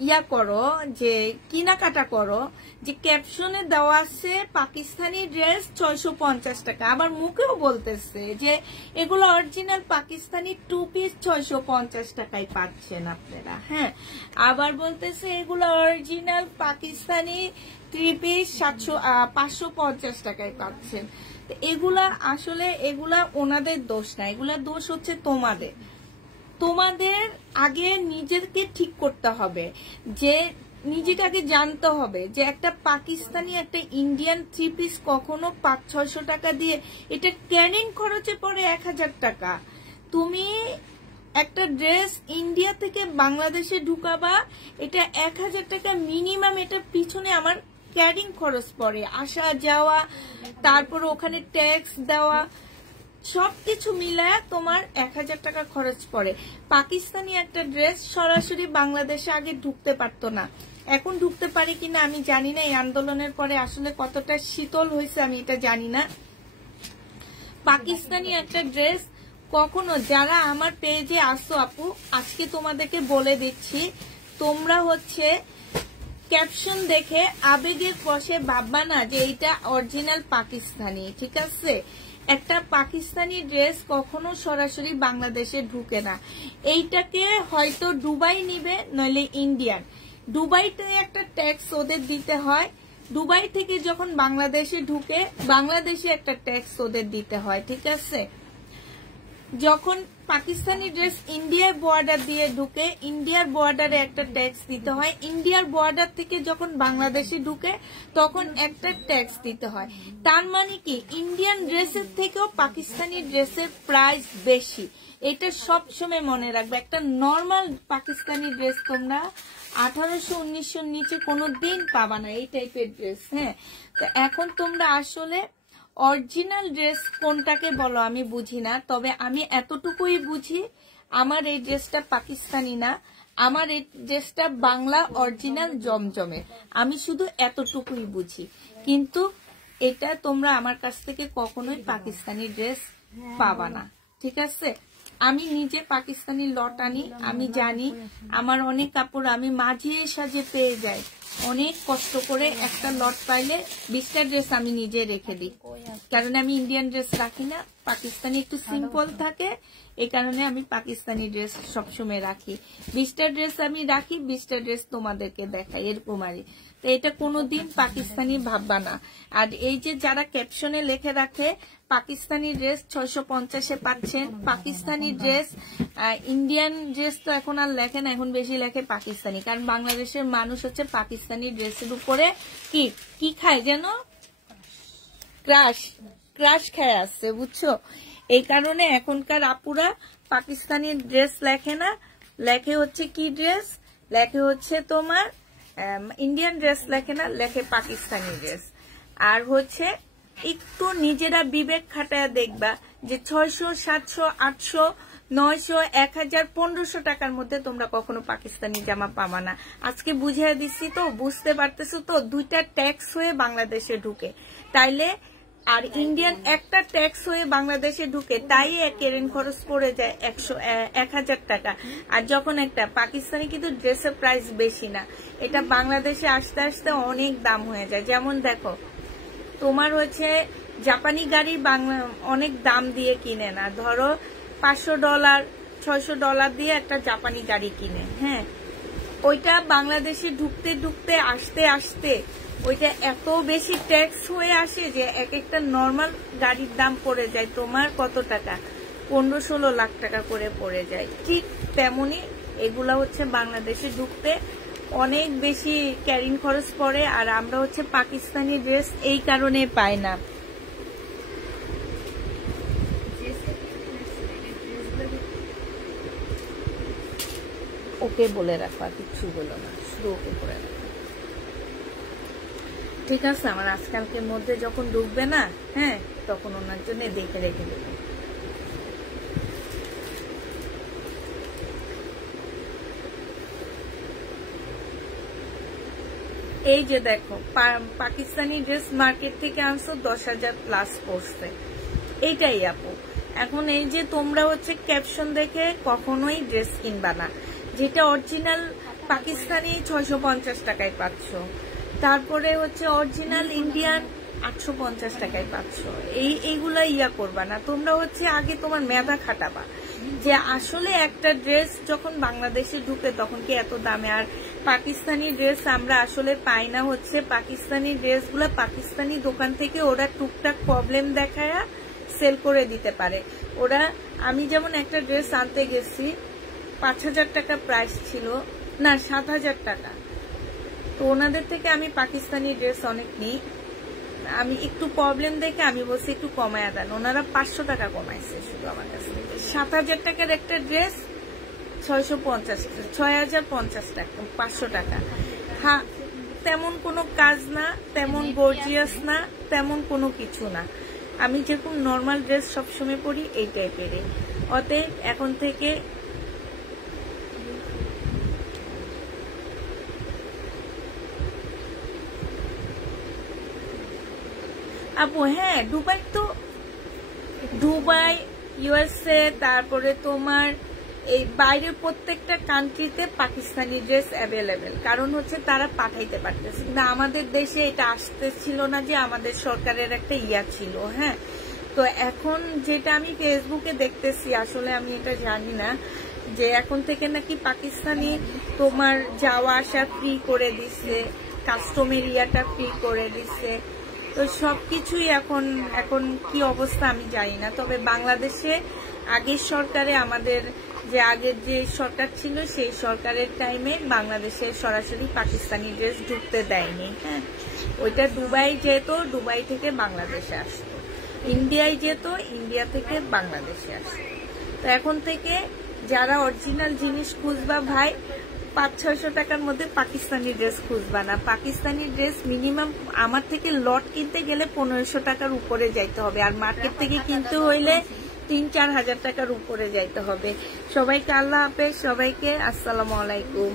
ইয়া করো যে কেনাকাটা করো, যে ক্যাপশনে দেওয়া আছে পাকিস্তানি ড্রেস 650 টাকা, আবার মুখেও বলতেছে যে এগুলো অরিজিনাল পাকিস্তানি 2 পিস 650 টাকায় পাচ্ছেন আপনারা, হ্যাঁ। আবার বলতেছে এগুলো অরিজিনাল পাকিস্তানি 3 পিস 550 টাকায় পাচ্ছেন। এগুলা আসলে এগুলা ওনাদের দোষ না, এগুলা দোষ হচ্ছে তোমাদের। তোমাদের আগে নিজেকে ঠিক করতে হবে, যে নিজেটাকে জানতে হবে যে একটা পাকিস্তানি একটা ইন্ডিয়ান 3 পিস কখনো 500-600 টাকা দিয়ে, এটা ক্যারিং খরচে পড়ে 1000 টাকা। তুমি একটা ড্রেস ইন্ডিয়া থেকে বাংলাদেশে ঢুকাবা, এটা 1000 টাকা মিনিমাম, এটার পিছনে আমার ক্যারিং খরচ পড়ে, আসা যাওয়া, তারপর ওখানে ট্যাক্স দেওয়া, সবকিছু মিলায় তোমার 1000 টাকা খরচ পড়ে। পাকিস্তানি একটা ড্রেস সরাসরি বাংলাদেশে আগে ঢুকতে পারতো না, এখন ঢুকতে পারে কিনা আমি জানি না। এই আন্দোলনের পরে আসলে কতটা শীতল হয়েছে আমি এটা জানি না। পাকিস্তানি একটা ড্রেস কখনো, যারা আমার পেজে আসো আপু আজকে তোমাদেরকে বলে দিচ্ছি, তোমরা হচ্ছে ক্যাপশন দেখে আবেগের বশে ভাববা না যে এটা অরিজিনাল পাকিস্তানি, ঠিক আছে। একটা পাকিস্তানি ড্রেস কখনো সরাসরি বাংলাদেশে ঢুকে না, এইটাকে হয়তো দুবাই নিবে নইলে ইন্ডিয়ান। দুবাইতে একটা ট্যাক্স ওদের দিতে হয়, দুবাই থেকে যখন বাংলাদেশে ঢুকে বাংলাদেশে একটা ট্যাক্স ওদের দিতে হয়, ঠিক আছে। যখন পাকিস্তানি ড্রেস ইন্ডিয়ার বর্ডার দিয়ে ঢুকে ইন্ডিয়ার বর্ডারে একটা ট্যাক্স দিতে হয়, ইন্ডিয়ার বর্ডার থেকে যখন বাংলাদেশে ঢুকে তখন একটা ট্যাক্স দিতে হয়। তার মানে কি ইন্ডিয়ান ড্রেসের থেকেও পাকিস্তানি ড্রেসের প্রাইস বেশি, এটা সব সময় মনে রাখবে। একটা নর্মাল পাকিস্তানি ড্রেস তোমরা 1800-1900 নিচে কোনো দিন পাবা না এই টাইপের ড্রেস, হ্যাঁ। তো এখন তোমরা আসলে অরিজিনাল ড্রেস কোনটাকে বলো আমি বুঝি না, তবে আমি এতটুকুই বুঝি আমার এই ড্রেসটা পাকিস্তানি না, আমার এই ড্রেসটা বাংলা অরিজিনাল জমজমে, আমি শুধু এতটুকুই বুঝি। কিন্তু এটা তোমরা আমার কাছ থেকে কখনোই পাকিস্তানি ড্রেস পাবা না, ঠিক আছে। আমি নিজে পাকিস্তানি লট আনি, আমি জানি আমার অনেক কাপড় আমি মাঝে সাজে পেয়ে যাই, অনেক কষ্ট করে একটা লট পাইলে 20টা ড্রেস আমি নিজে রেখে দিই, কারণ আমি ইন্ডিয়ান ড্রেস রাখি না, পাকিস্তানি একটু সিম্পল থাকে, এই কারণে আমি পাকিস্তানি ড্রেস সবসময় রাখি। 20টা ড্রেস আমি রাখি, 20টা ড্রেস তোমাদেরকে দেখাই, এরকম আর। তো এটা কোনোদিন পাকিস্তানি ভাববা না। আর এই যে যারা ক্যাপশনে লেখে রাখে পাকিস্তানি ড্রেস 650-এ পাচ্ছেন, পাকিস্তানি ড্রেস, ইন্ডিয়ান ড্রেস তো এখন আর লেখে না, এখন বেশি লেখে পাকিস্তানি, কারণ বাংলাদেশের মানুষ হচ্ছে পাকিস্তানি ড্রেসের উপরে কি খায় যেন, ক্রাশ খায় আসছে, বুঝছো? এই কারণে এখনকার আপুরা পাকিস্তানি ড্রেস লেখে না, লেখে হচ্ছে কি ড্রেস, লেখে হচ্ছে তোমার ইন্ডিয়ান ড্রেস লেখে না, লেখে পাকিস্তানি ড্রেস। আর হচ্ছে একটু নিজেরা বিবেক খাটায় দেখবা যে 600, 700, 800, 900, 1000, 1500 টাকার মধ্যে তোমরা কখনো পাকিস্তানি জামা পাবা না। আজকে বুঝিয়ে দিচ্ছি তো, বুঝতে পারতেছো তো? 2টা ট্যাক্স হয়ে বাংলাদেশে ঢুকে, তাইলে আর ইন্ডিয়ান একটা ট্যাক্স হয়ে বাংলাদেশে ঢুকে, তাই কেরেন খরচ পড়ে যায় 1000 টাকা। আর যখন একটা পাকিস্তানি কিন্তু ড্রেসের প্রাইস বেশি না, এটা বাংলাদেশে আসতে আসতে অনেক দাম হয়ে যায়। যেমন দেখো, তোমার হচ্ছে জাপানি গাড়ি অনেক দাম দিয়ে কিনে না, ধরো $500, $600 দিয়ে একটা জাপানি গাড়ি কিনে, হ্যাঁ, ওইটা বাংলাদেশে ঢুকতে ঢুকতে আসতে আসতে ওইটা এত বেশি ট্যাক্স হয়ে আসে যে এক একটা নর্মাল গাড়ির দাম পড়ে যায় তোমার কত টাকা, 15-16 লাখ টাকা করে পড়ে যায়। ঠিক তেমনি এগুলা হচ্ছে বাংলাদেশে ঢুকতে অনেক বেশি ক্যারিং খরচ পড়ে, আর আমরা হচ্ছে পাকিস্তানি ড্রেস এই কারণে পাই না। ওকে বলে রাখবা, কিচ্ছু বলো না, শুধু ওকে করে রাখবা, ঠিক আছে? আমার আজকালকের মধ্যে যখন ঢুকবে না, হ্যাঁ, তখন ওনার জন্য দেখে রেখে দেব। এই যে দেখো, পাকিস্তানি ড্রেস মার্কেট থেকে আনছো 10,000 প্লাস পড়ছে, এইটাই আপু। এখন এই যে তোমরা হচ্ছে ক্যাপশন দেখে কখনোই ড্রেস কিনবা না, যেটা অরিজিনাল পাকিস্তানি 650 টাকায় পাচ্ছ, তারপরে হচ্ছে অরিজিনাল ইন্ডিয়ান 850 টাকায় পাচ্ছ, এইগুলা করবা না তোমরা। হচ্ছে আগে তোমার মেধা খাটাবা যে আসলে একটা ড্রেস যখন বাংলাদেশে ঢুকে তখন কি এত দামে। আর পাকিস্তানি ড্রেস আমরা আসলে পাই না, হচ্ছে পাকিস্তানি ড্রেসগুলো পাকিস্তানি দোকান থেকে ওরা টুকটাক প্রবলেম দেখায় সেল করে দিতে পারে ওরা। আমি যেমন একটা ড্রেস আনতে গেছি, 5,000 টাকা প্রাইস ছিল, না 7,000 টাকা। তো ওনাদের থেকে আমি পাকিস্তানি ড্রেস অনেক নিই, আমি একটু প্রবলেম দেখে আমি বলছি একটু কমায় দেন, ওনারা 500 টাকা কমাইছে শুধু আমার কাছে। 7,000 টাকার একটা ড্রেস 6,050 টাকা, 500 টাকা। হ্যাঁ, তেমন কোনো কাজ না, তেমন গর্জিয়াস না, তেমন কোনো কিছু না। আমি যেরকম নর্মাল ড্রেস সবসময় পরি এই টাইপের। অতএব এখন থেকে আপু, হ্যাঁ, দুবাই, ইউএসএ, তারপরে তোমার এই বাইরের প্রত্যেকটা কান্ট্রিতে পাকিস্তানি ড্রেস অ্যাভেলেবেল, কারণ হচ্ছে তারা পাঠাইতে পারতেছে। কিন্তু আমাদের দেশে এটা আসতেছিল না, যে আমাদের সরকারের একটা ছিল, হ্যাঁ। তো এখন যেটা আমি ফেসবুকে দেখতেছি, আসলে আমি এটা জানি না, যে এখন থেকে নাকি পাকিস্তানি তোমার যাওয়া আসা ফ্রি করে দিচ্ছে, কাস্টমের ফ্রি করে দিচ্ছে। তো সবকিছুই এখন কি অবস্থা আমি জানি না। তবে বাংলাদেশে আগের সরকারে, আমাদের যে আগের যে সরকার ছিল সেই সরকারের টাইমে বাংলাদেশে সরাসরি পাকিস্তানি ড্রেস ঢুকতে দেয়নি, হ্যাঁ। ওইটা দুবাই যেত, দুবাই থেকে বাংলাদেশে আসতো, ইন্ডিয়ায় যেত, ইন্ডিয়া থেকে বাংলাদেশে আসতো। তো এখন থেকে যারা অরিজিনাল জিনিস খুঁজবা ভাই, 500-600 টাকার মধ্যে পাকিস্তানি ড্রেস খুঁজবা না। পাকিস্তানি ড্রেস মিনিমাম আমার থেকে লট কিনতে গেলে 1500 টাকার উপরে যাইতে হবে, আর মার্কেট থেকে কিনতে হইলে 3-4 হাজার টাকার উপরে যাইতে হবে। সবাইকে আল্লাহ হাফেজ, সবাইকে আসসালামু আলাইকুম।